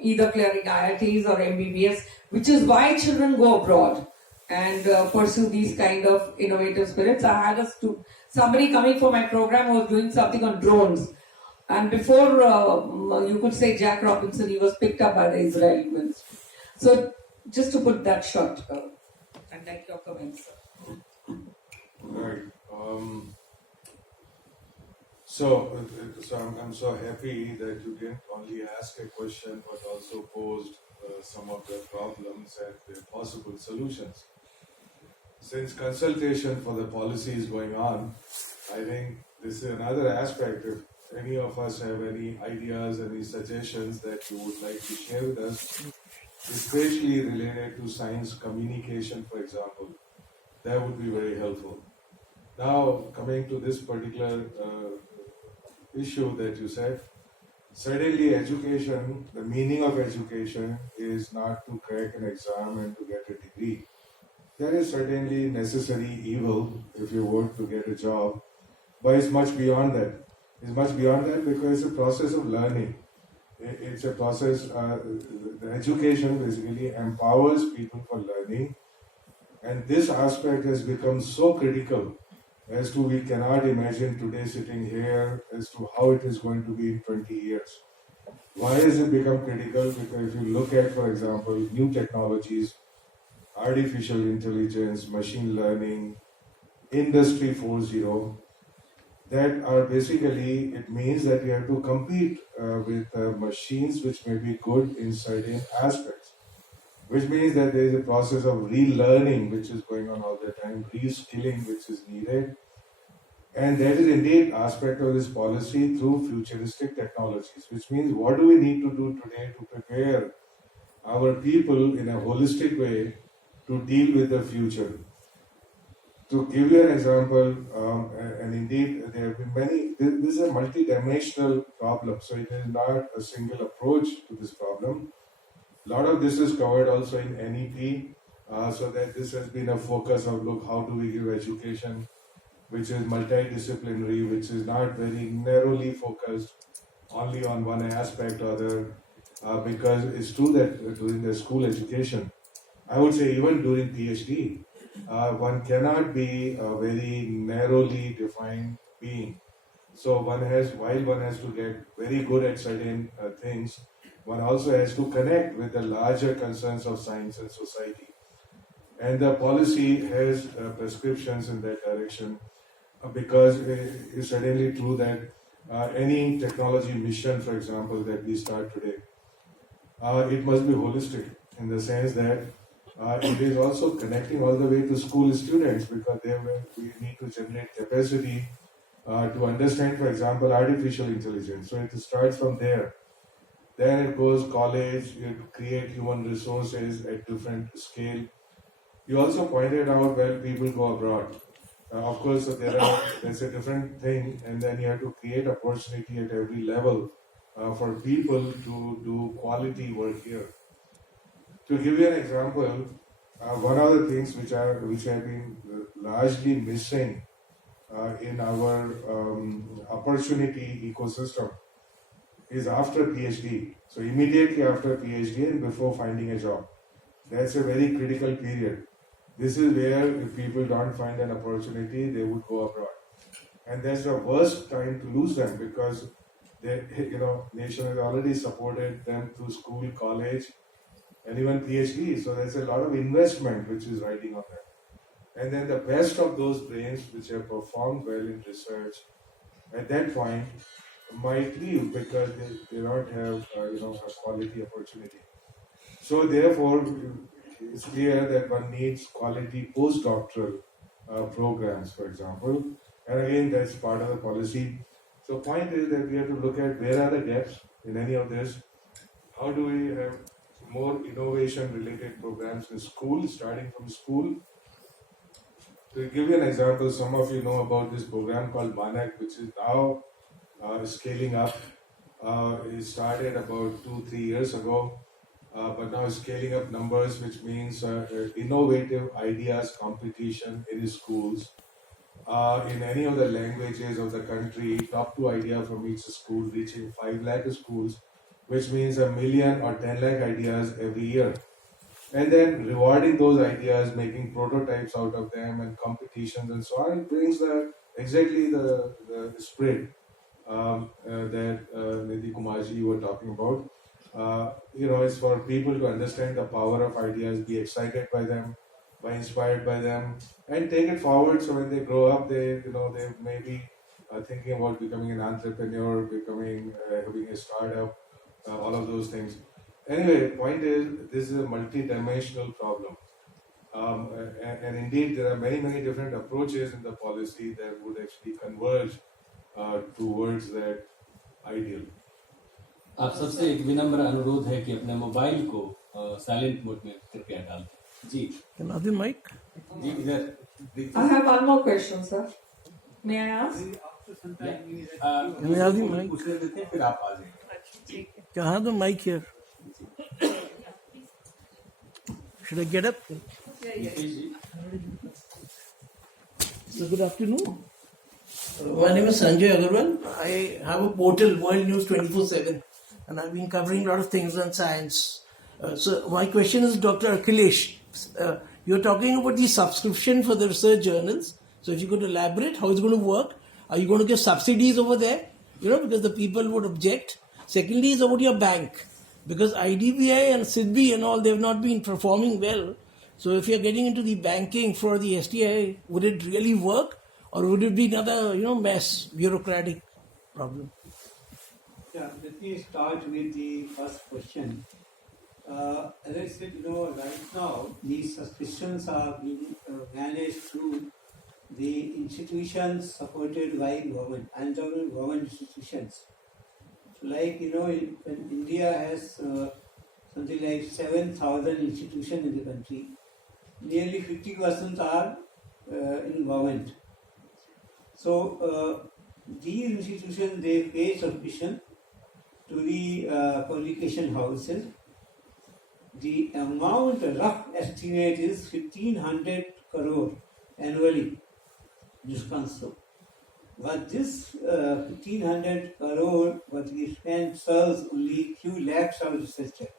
either clearing IITs or MBBS, which is why children go abroad and pursue these kind of innovative spirits. I had somebody coming for my program who was doing something on drones, and before you could say Jack Robinson, he was picked up by the Israeli ministry. So just to put that short, I'd like your comments. Right. So I'm so happy that you didn't only ask a question but also posed some of the problems and the possible solutions. Since consultation for the policy is going on, I think this is another aspect. If any of us have any ideas, any suggestions that you would like to share with us, especially related to science communication, for example, that would be very helpful. Now, coming to this particular issue that you said. Certainly, education, the meaning of education is not to crack an exam and to get a degree. That is certainly necessary evil if you want to get a job, but it's much beyond that. It's much beyond that because it's a process of learning. It's a process, the education basically empowers people for learning, and this aspect has become so critical as to we cannot imagine today sitting here as to how it is going to be in 20 years. Why has it become critical? Because if you look at, for example, new technologies, artificial intelligence, machine learning, Industry 4.0, that are basically, it means that we have to compete with machines which may be good in certain aspects, which means that there is a process of relearning which is going on all the time, reskilling which is needed. And that is indeed aspect of this policy through futuristic technologies, which means what do we need to do today to prepare our people in a holistic way to deal with the future. To give you an example, and indeed there have been many, this is a multi-dimensional problem, so it is not a single approach to this problem. A lot of this is covered also in NEP, so that this has been a focus of look, how do we give education which is multidisciplinary, which is not very narrowly focused only on one aspect or other, because it's true that during the school education, I would say even during PhD, one cannot be a very narrowly defined being. So while one has to get very good at certain things, one also has to connect with the larger concerns of science and society. And the policy has prescriptions in that direction, because it's certainly true that any technology mission, for example, that we start today, it must be holistic in the sense that it is also connecting all the way to school students, because we need to generate capacity to understand, for example, artificial intelligence. So it starts from there. Then it goes college, you create human resources at different scale. You also pointed out, well, people go abroad. Of course, there's a different thing, and then you have to create opportunity at every level for people to do quality work here. To give you an example, one of the things which have been largely missing in our opportunity ecosystem is after PhD. So immediately after PhD and before finding a job. That's a very critical period. This is where if people don't find an opportunity, they would go abroad. And that's the worst time to lose them, because nation has already supported them through school, college, and even PhD. So there's a lot of investment which is riding on them. And then the best of those brains which have performed well in research, at that point, might leave because they don't have a quality opportunity. So therefore, it's clear that one needs quality postdoctoral programs, for example. And again, that's part of the policy. So point is that we have to look at where are the gaps in any of this. How do we have more innovation-related programs in school, starting from school? To give you an example, some of you know about this program called Manak, which is now scaling up. It started about 2-3 years ago, but now scaling up numbers, which means innovative ideas competition in schools. In any of the languages of the country, top 2 idea from each school, reaching 5 lakh schools, which means 1 million or 10 lakh ideas every year. And then rewarding those ideas, making prototypes out of them and competitions and so on, it brings exactly the spirit that Nidhi Kumarji you were talking about. It's for people to understand the power of ideas, be excited by them, be inspired by them, and take it forward. So when they grow up, they may be thinking about becoming an entrepreneur, having a startup, all of those things. Anyway, point is, this is a multi-dimensional problem. And indeed, there are many, many different approaches in the policy that would actually converge towards that ideal. आप सबसे एक विनम्र अनुरोध है कि अपने mobile को silent mode में कृपया डाल दें। जी Another mic? जी इधर I have one more question, sir. May I ask? पूछने देते हैं, फिर आप आ जाएंगे. कहाँ the mic here? Should I get up? So good afternoon. My name is Sanjay Agarwal. I have a portal, World News 24/7, and I've been covering a lot of things on science. So my question is, Dr. Akhilesh, you're talking about the subscription for the research journals. So if you could elaborate how it's going to work, are you going to give subsidies over there? Because the people would object. Secondly is about your bank, because IDBI and SIDBI and all, they've not been performing well. So if you're getting into the banking for the STI, would it really work, or would it be another, mess, bureaucratic problem? Yeah, let me start with the first question. As I said, right now these suspicions are being managed through the institutions supported by government. I'm talking government institutions. So like, in India has something like 7,000 institutions in the country. Nearly 50% are in government. So these institutions, they pay subscription to the publication houses. The amount, rough estimate is 1,500 crore annually, this concept. But this 1,500 crore, what we spend, serves only few lakhs of researchers.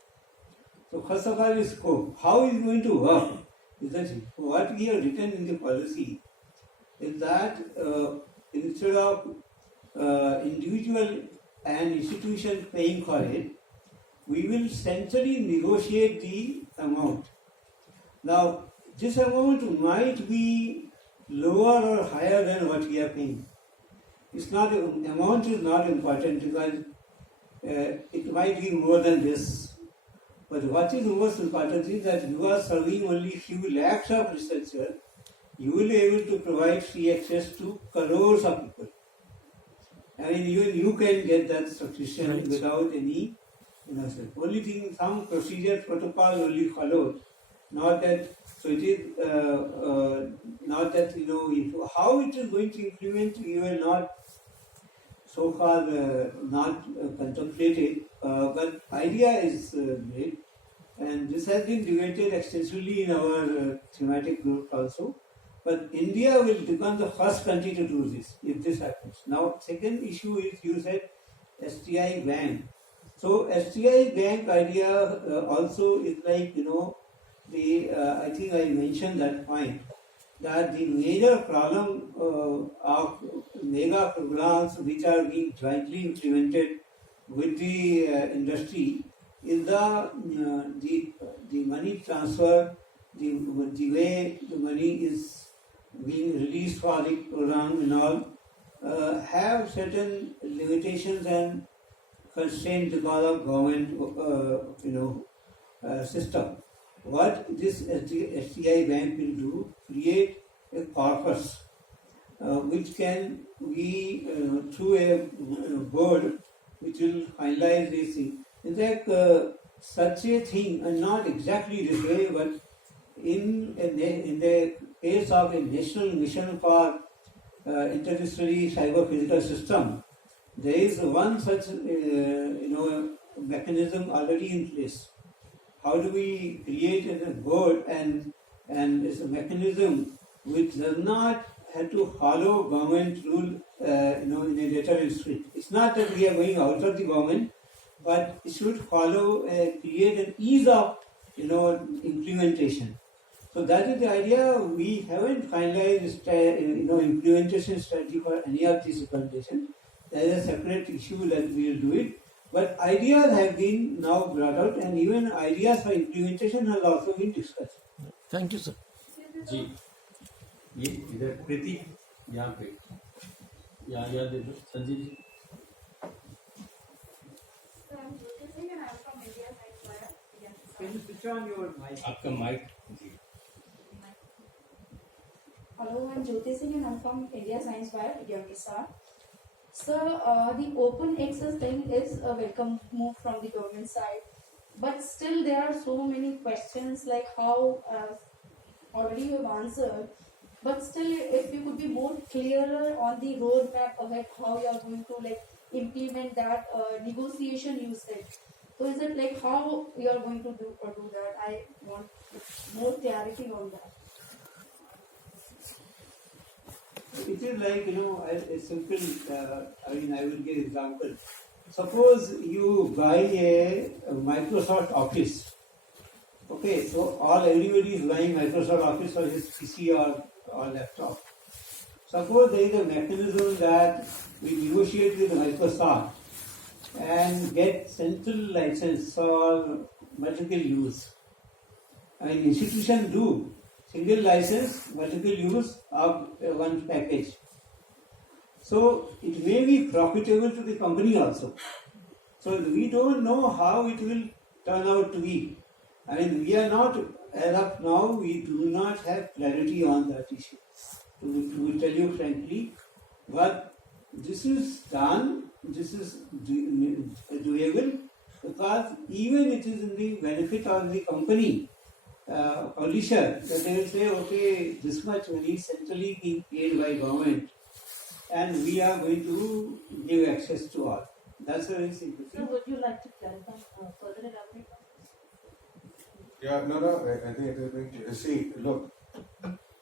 So first of all, is scope. How is it going to work? Is that what we have written in the policy is that instead of individual and institution paying for it, we will centrally negotiate the amount. Now, this amount might be lower or higher than what we are paying. It's not, amount is not important, because it might be more than this. But what is most important is that you are serving only few lakhs of researchers. You will be able to provide free access to crores of people. I mean, you can get that subscription Right. without any, only thing, some procedure protocol only followed. Not that, so it is not that, how it is going to implement, you will not so far not contemplated, but idea is great, and this has been debated extensively in our thematic group also. But India will become the first country to do this if this happens. Now, second issue is, you said STI bank. So STI bank idea also is like, I think I mentioned that point, that the major problem of mega programs which are being jointly implemented with the industry is the money transfer, the way the money is being released for the program and all, have certain limitations and constraints because of government, system. What this STI bank will do, create a corpus which can be through a board which will finalize this thing. In fact, such a thing, and not exactly this way, but in the case of a national mission for interdisciplinary cyber physical system, there is one such mechanism already in place. How do we create a board and it's a mechanism which does not have to follow government rule, in a literal street. It's not that we are going out of the government, but it should follow, create an ease of, implementation. So that is the idea. We haven't finalized, implementation strategy for any of these implementations. There is a separate issue that we will do it. But ideas have been now brought out, and even ideas for implementation has also been discussed. Thank you, sir. जी, ये इधर प्रीति यहाँ पे, यहाँ दे दो Sanjeev ji. Can you switch on your mic? आपका mic ji. Hello, I'm Jyoti Singh and I'm from India Science Wire, India Kisar. Sir, the open access thing is a welcome move from the government side, but still there are so many questions like how, already you have answered, But still, if you could be more clearer on the roadmap ahead, how you are going to like implement that negotiation you said. So is it like how you are going to do that? I want more clarity on that. It is like, a simple, I will give example. Suppose you buy a Microsoft Office. Okay, so everybody is buying Microsoft Office for his PC or laptop. Suppose there is a mechanism that we negotiate with Microsoft and get central license for multiple use. I mean, institutions do single license, multiple use of one package. So it may be profitable to the company also. So we don't know how it will turn out to be. I mean, we are not, as of now, we do not have clarity on that issue. To tell you frankly, but this is done, this is doable, because even it is in the benefit of the company, publisher, that they will say, okay, this much money is centrally being paid by government, and we are going to give access to all. That's a very simple So thing. would you like to clarify further elaborate on this? Yeah, no, I think it is very clear. See, look,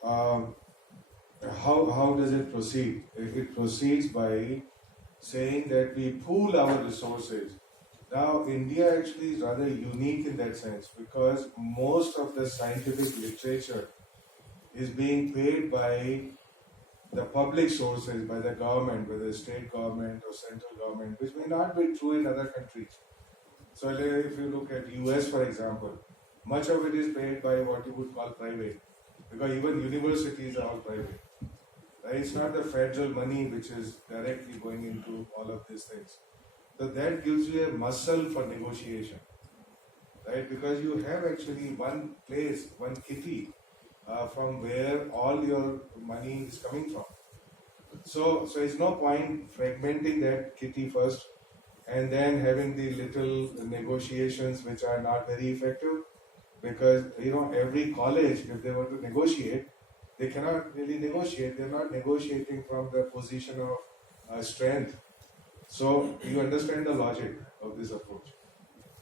how does it proceed? It proceeds by saying that we pool our resources. Now, India actually is rather unique in that sense because most of the scientific literature is being paid by the public sources, by the government, whether state government or central government, which may not be true in other countries. So if you look at US, for example, much of it is paid by what you would call private, because even universities are all private. Right? It's not the federal money which is directly going into all of these things. So that gives you a muscle for negotiation, right? Because you have actually one place, one kitty, from where all your money is coming from. So it's no point fragmenting that kitty first and then having the little negotiations which are not very effective, because every college, if they were to negotiate, they cannot really negotiate. They're not negotiating from the position of strength. So you understand the logic of this approach.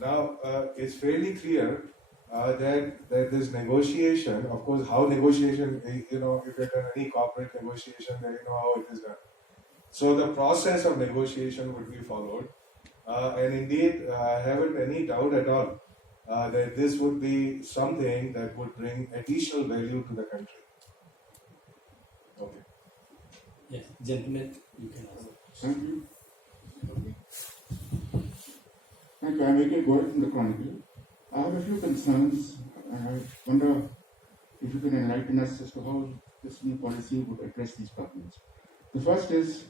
Now it's fairly clear that this negotiation, of course, how negotiation, if you've done any corporate negotiation, then you know how it is done. So the process of negotiation would be followed, and indeed, I haven't any doubt at all that this would be something that would bring additional value to the country. Okay. Yes, gentlemen, you can answer. Thank you. Thank you. I'm Vijay Goyal from the Chronicle. I have a few concerns, and I wonder if you can enlighten us as to how this new policy would address these problems. The first is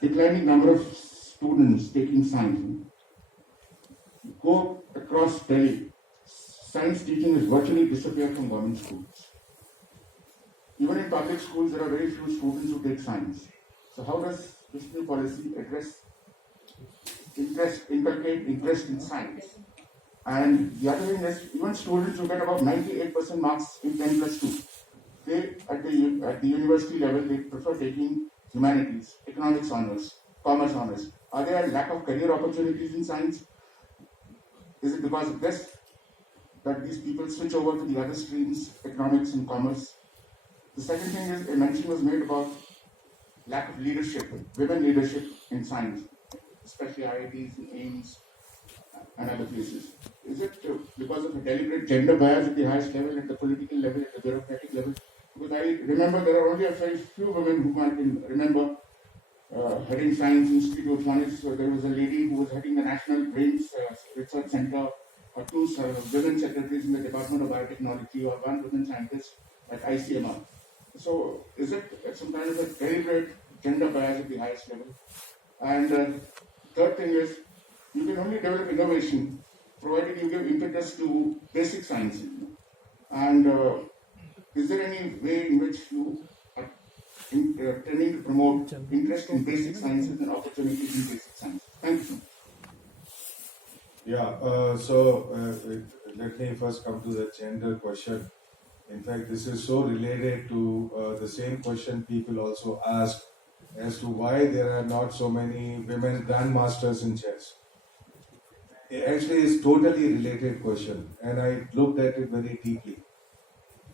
declining number of students taking science. Go across Delhi, science teaching has virtually disappeared from government schools. Even in public schools, there are very few students who take science. So how does this new policy inculcate interest in science? And the other thing is, even students who get about 98% marks in 10 plus 2, they, at the university level, they prefer taking humanities, economics honors, commerce honors. Are there a lack of career opportunities in science? Is it because of this that these people switch over to the other streams, economics and commerce? The second thing is, a mention was made about lack of leadership, women leadership in science, especially IITs and AIMS and other places. Is it because of a deliberate gender bias at the highest level, at the political level, at the bureaucratic level? Because I remember there are only a very few women whom I can remember heading science institutes. One is there was a lady who was heading the National Brains Research Center, or two women secretaries in the Department of Biotechnology, or one women scientist at ICMR. So is it some kind of a deliberate gender bias at the highest level? And third thing is, you can only develop innovation provided you give impetus to basic science. And is there any way in which you are tending to promote interest in basic sciences and opportunities in basic science? Thank you. Yeah, let me first come to the gender question. In fact, this is so related to the same question people also ask as to why there are not so many women grandmasters in chess. It actually is totally related question, and I looked at it very deeply.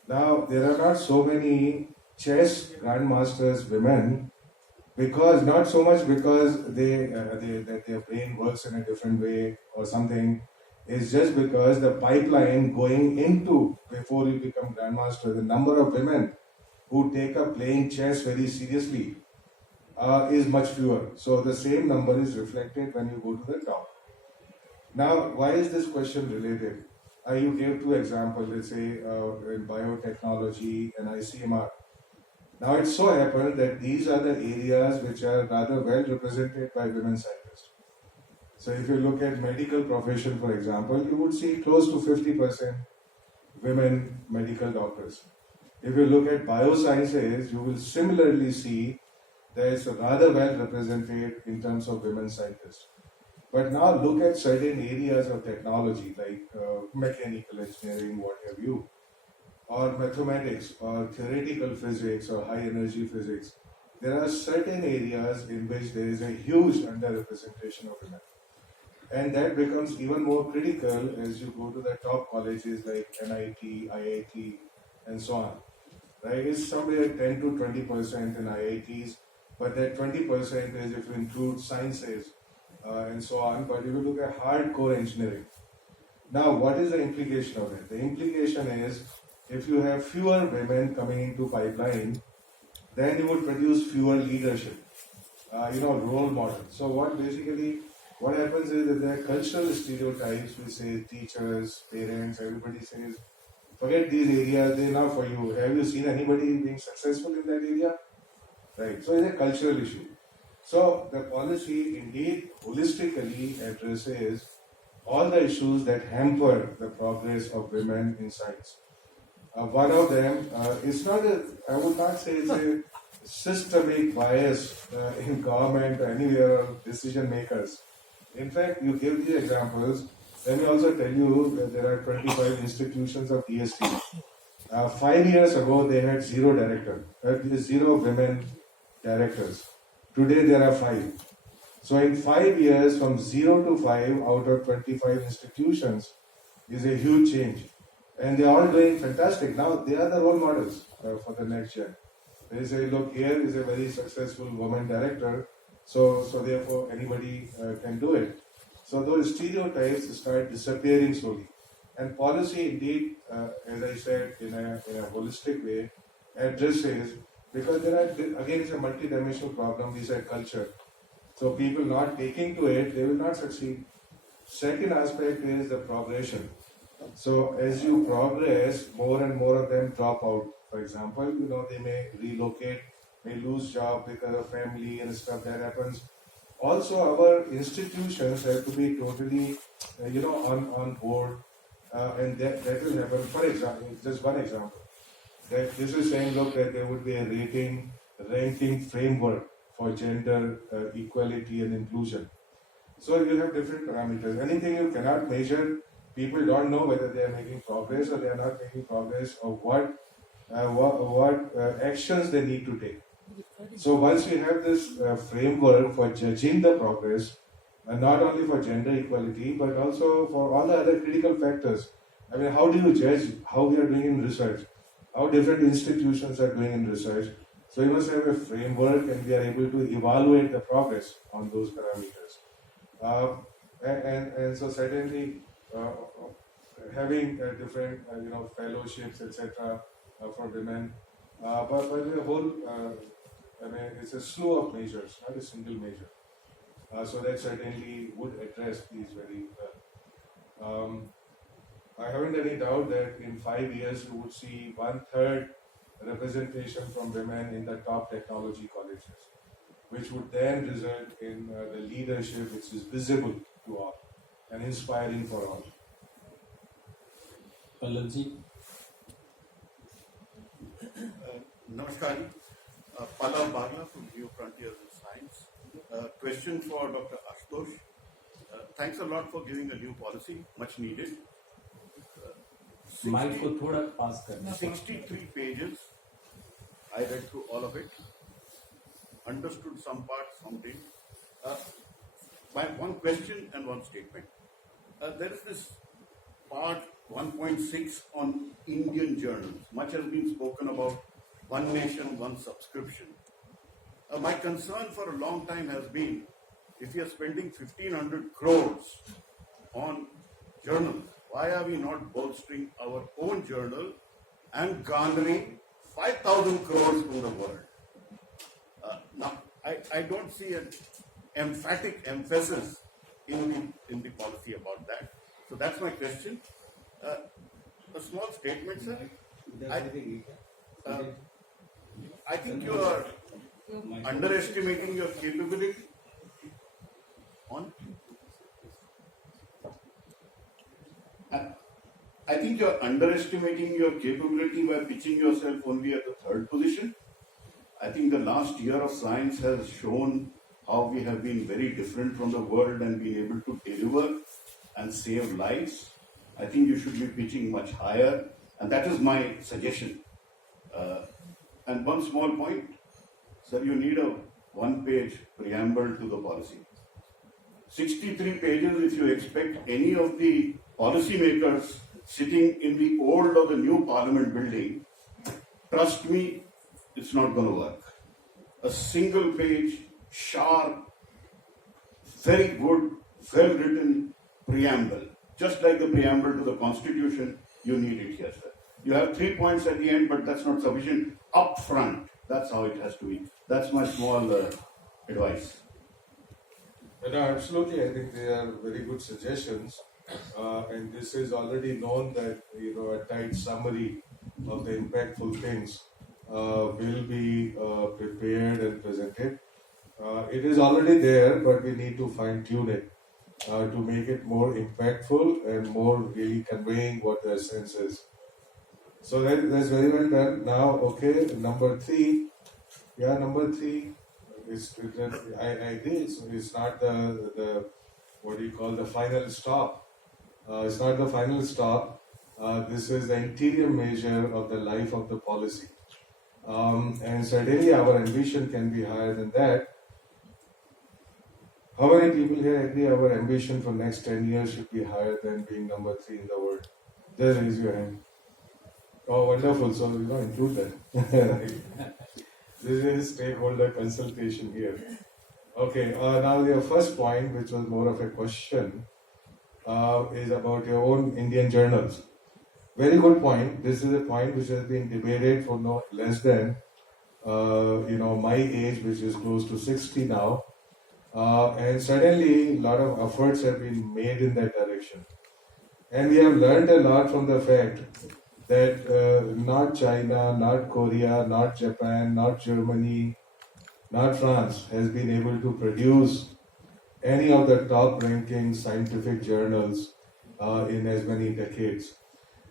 Now, there are not so many chess grandmasters women because not so much because that their brain works in a different way or something. It's just because the pipeline going into before you become grandmaster, the number of women who take up playing chess very seriously is much fewer. So the same number is reflected when you go to the top. Now, why is this question related? You gave two examples, let's say in biotechnology and ICMR. Now, it so happened that these are the areas which are rather well represented by women scientists. So, if you look at medical profession, for example, you would see close to 50% women medical doctors. If you look at biosciences, you will similarly see that it's rather well represented in terms of women scientists. But now look at certain areas of technology like mechanical engineering, what have you, or mathematics, or theoretical physics, or high energy physics. There are certain areas in which there is a huge underrepresentation of women. And that becomes even more critical as you go to the top colleges like NIT, IIT, and so on. Right? It's somewhere 10 to 20% in IITs, but that 20% is if you include sciences and so on. But if you look at hardcore engineering, now what is the implication of it? The implication is if you have fewer women coming into pipeline, then you would produce fewer leadership, role models. So what happens is that there are cultural stereotypes. We say teachers, parents, everybody says, forget these areas, they're not for you. Have you seen anybody being successful in that area? Right. So it's a cultural issue. So the policy indeed holistically addresses all the issues that hamper the progress of women in science. One of them is I would not say it's a systemic bias in government or anywhere of decision makers. In fact, you give the examples. Let me also tell you that there are 25 institutions of DST. 5 years ago, they had zero women directors. Today, there are 5. So in 5 years, from 0 to 5 out of 25 institutions is a huge change. And they are all doing fantastic. Now, they are the role models for the next gen. They say, look, here is a very successful woman director, so therefore anybody can do it. So those stereotypes start disappearing slowly. And policy indeed, as I said, in a holistic way, addresses, because there are, again, it's a multidimensional problem, we said culture. So people not taking to it, they will not succeed. Second aspect is the progression. So as you progress, more and more of them drop out. For example, they may relocate, may lose job because of family and stuff that happens. Also, our institutions have to be totally, on board, and that will happen. For example, just one example, that this is saying, look, that there would be a ranking framework for gender equality and inclusion. So you have different parameters. Anything you cannot measure, people don't know whether they are making progress or they are not making progress, or what actions they need to take. So once you have this framework for judging the progress, not only for gender equality, but also for all the other critical factors. I mean, how do you judge how we are doing in research? How different institutions are doing in research? So you must have a framework, and we are able to evaluate the progress on those parameters. And so certainly having different fellowships, etc. For women, but the whole it's a slew of measures, not a single measure. So that certainly would address these very well. I haven't any doubt that in 5 years you would see 1/3 representation from women in the top technology colleges, which would then result in the leadership which is visible to all and inspiring for all. Pallabji. Namaskar. Pallav Bagla from New Frontiers in Science. Question for Dr. Ashutosh. Thanks a lot for giving a new policy, much needed. Mic को थोड़ा पास करना। 63 pages. I read through all of it. Understood some parts, some didn't. My one question and one statement. There is this part 1.6 on Indian journals. Much has been spoken about one nation, one subscription. My concern for a long time has been, if you are spending 1,500 crores on journals, why are we not bolstering our own journal and garnering 5,000 crores from the world? Now, I don't see an emphatic emphasis in the policy about that. So that's my question. A small statement, sir. I think you are underestimating your capability on. I think you're underestimating your capability by pitching yourself only at the third position. I think the last year of science has shown how we have been very different from the world and been able to deliver and save lives. I think you should be pitching much higher, and that is my suggestion. And one small point, sir, you need a one-page preamble to the policy. 63 pages, if you expect any of the policymakers sitting in the old or the new parliament building, trust me, it's not going to work. A single page, sharp, very good, well-written preamble. Just like the preamble to the Constitution, you need it here, sir. You have 3 points at the end, but that's not sufficient. Up front, that's how it has to be. That's my small advice. No, absolutely. I think they are very good suggestions. And this is already known that, a tight summary of the impactful things will be prepared and presented. It is already there, but we need to fine tune it to make it more impactful and more really conveying what the essence is. So that's very well done. Now, okay, number 3. Yeah, number 3 is, I agree, it's not the what do you call, the final stop. It's not the final stop. This is the interior measure of the life of the policy. And certainly our ambition can be higher than that. How many people here agree our ambition for next 10 years should be higher than being number 3 in the world? Just raise your hand. Oh, wonderful. So, include that. This is stakeholder consultation here. Okay, now your first point, which was more of a question, is about your own Indian journals. Very good point. This is a point which has been debated for no less than, my age, which is close to 60 now. And certainly a lot of efforts have been made in that direction. And we have learned a lot from the fact that not China, not Korea, not Japan, not Germany, not France has been able to produce any of the top-ranking scientific journals in as many decades.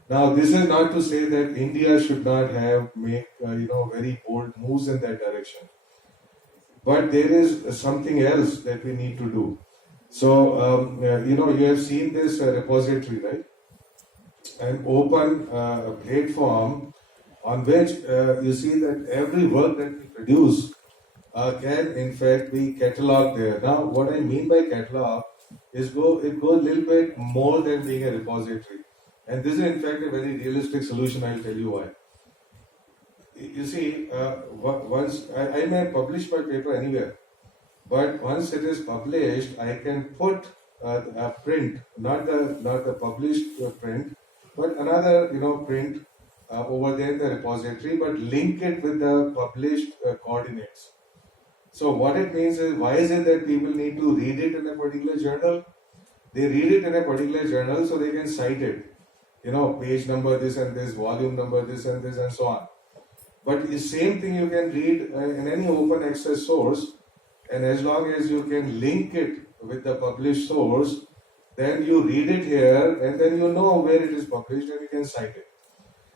Now, this is not to say that India should not have make very bold moves in that direction, but there is something else that we need to do. So, you have seen this repository, right? An open platform on which you see that every work that we produce can in fact be catalogued there. Now, what I mean by catalog is it goes a little bit more than being a repository. And this is in fact a very realistic solution. I'll tell you why. You see, once I may publish my paper anywhere, but once it is published, I can put a print, not the published print, but another print over there in the repository, but link it with the published coordinates. So what it means is, why is it that people need to read it in a particular journal? They read it in a particular journal so they can cite it. Page number this and this, volume number this and this, and so on. But the same thing you can read in any open access source, and as long as you can link it with the published source, then you read it here and then you know where it is published and you can cite it.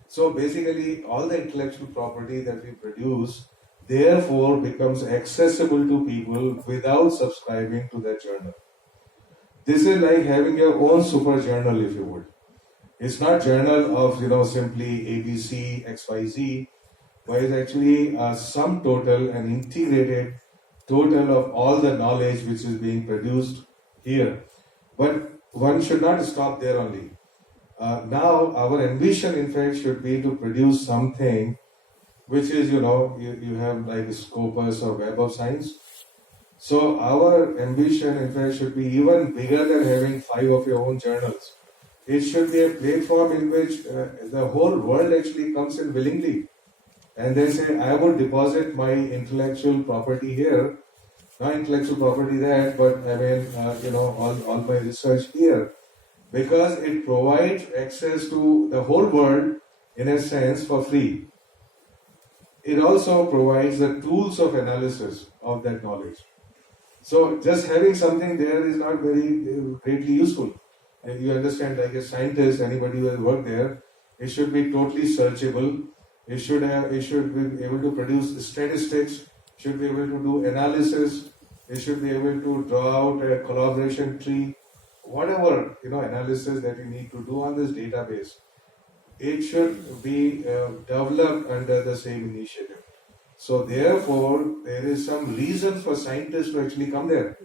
So basically, all the intellectual property that we produce therefore becomes accessible to people without subscribing to that journal. This is like having your own super journal, if you would. It's not journal of simply ABC XYZ, but it's actually a sum total and integrated total of all the knowledge which is being produced here. But one should not stop there only. Now our ambition in fact should be to produce something which is you have like Scopus or Web of Science. So our ambition in fact should be even bigger than having 5 of your own journals. It should be a platform in which the whole world actually comes in willingly. And they say, I would deposit my intellectual property here, not intellectual property there, but I mean, all my research here, because it provides access to the whole world in a sense for free. It also provides the tools of analysis of that knowledge. So just having something there is not very greatly useful. And you understand, like a scientist, anybody who has worked there, it should be totally searchable. It should be able to produce statistics, should be able to do analysis, it should be able to draw out a collaboration tree, whatever analysis that you need to do on this database. It should be developed under the same initiative. So therefore, there is some reason for scientists to actually come there.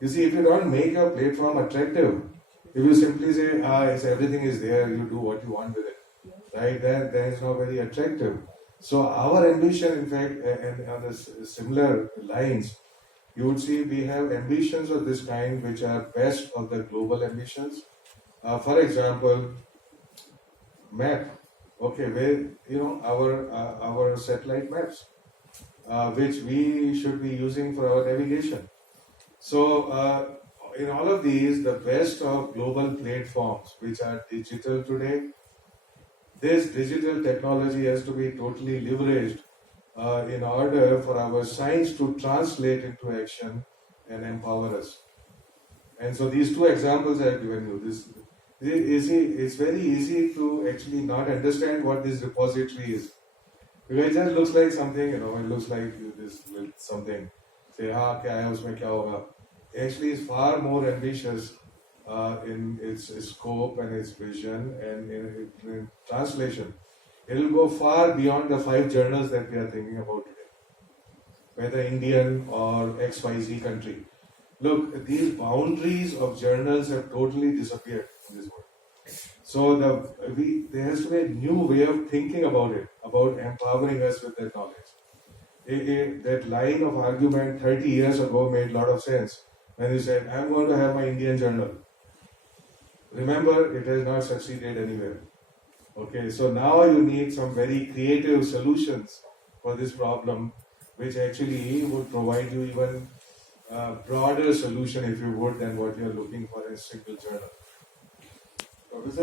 You see, if you don't make your platform attractive, if you simply say, everything is there, you do what you want with it, right? Then it's not very attractive. So our ambition, in fact, and on the similar lines, you would see we have ambitions of this kind which are best of the global ambitions. For example, map. Okay, where our satellite maps, which we should be using for our navigation. So in all of these, the best of global platforms which are digital today, this digital technology has to be totally leveraged in order for our science to translate into action and empower us. And so these 2 examples I have given you. It's very easy to actually not understand what this repository is. Because it just looks like something, it looks like this something. Say, kya hai, usme kya hoga? Actually, it's far more ambitious in its scope and its vision and in translation. It will go far beyond the 5 journals that we are thinking about today, whether Indian or XYZ country. Look, these boundaries of journals have totally disappeared in this world. So there has to be a new way of thinking about it, about empowering us with that knowledge. That line of argument 30 years ago made a lot of sense when you said, I'm going to have my Indian journal. Remember, it has not succeeded anywhere. Okay, so now you need some very creative solutions for this problem, which actually would provide you even a broader solution, if you would, than what you are looking for in a single journal. Professor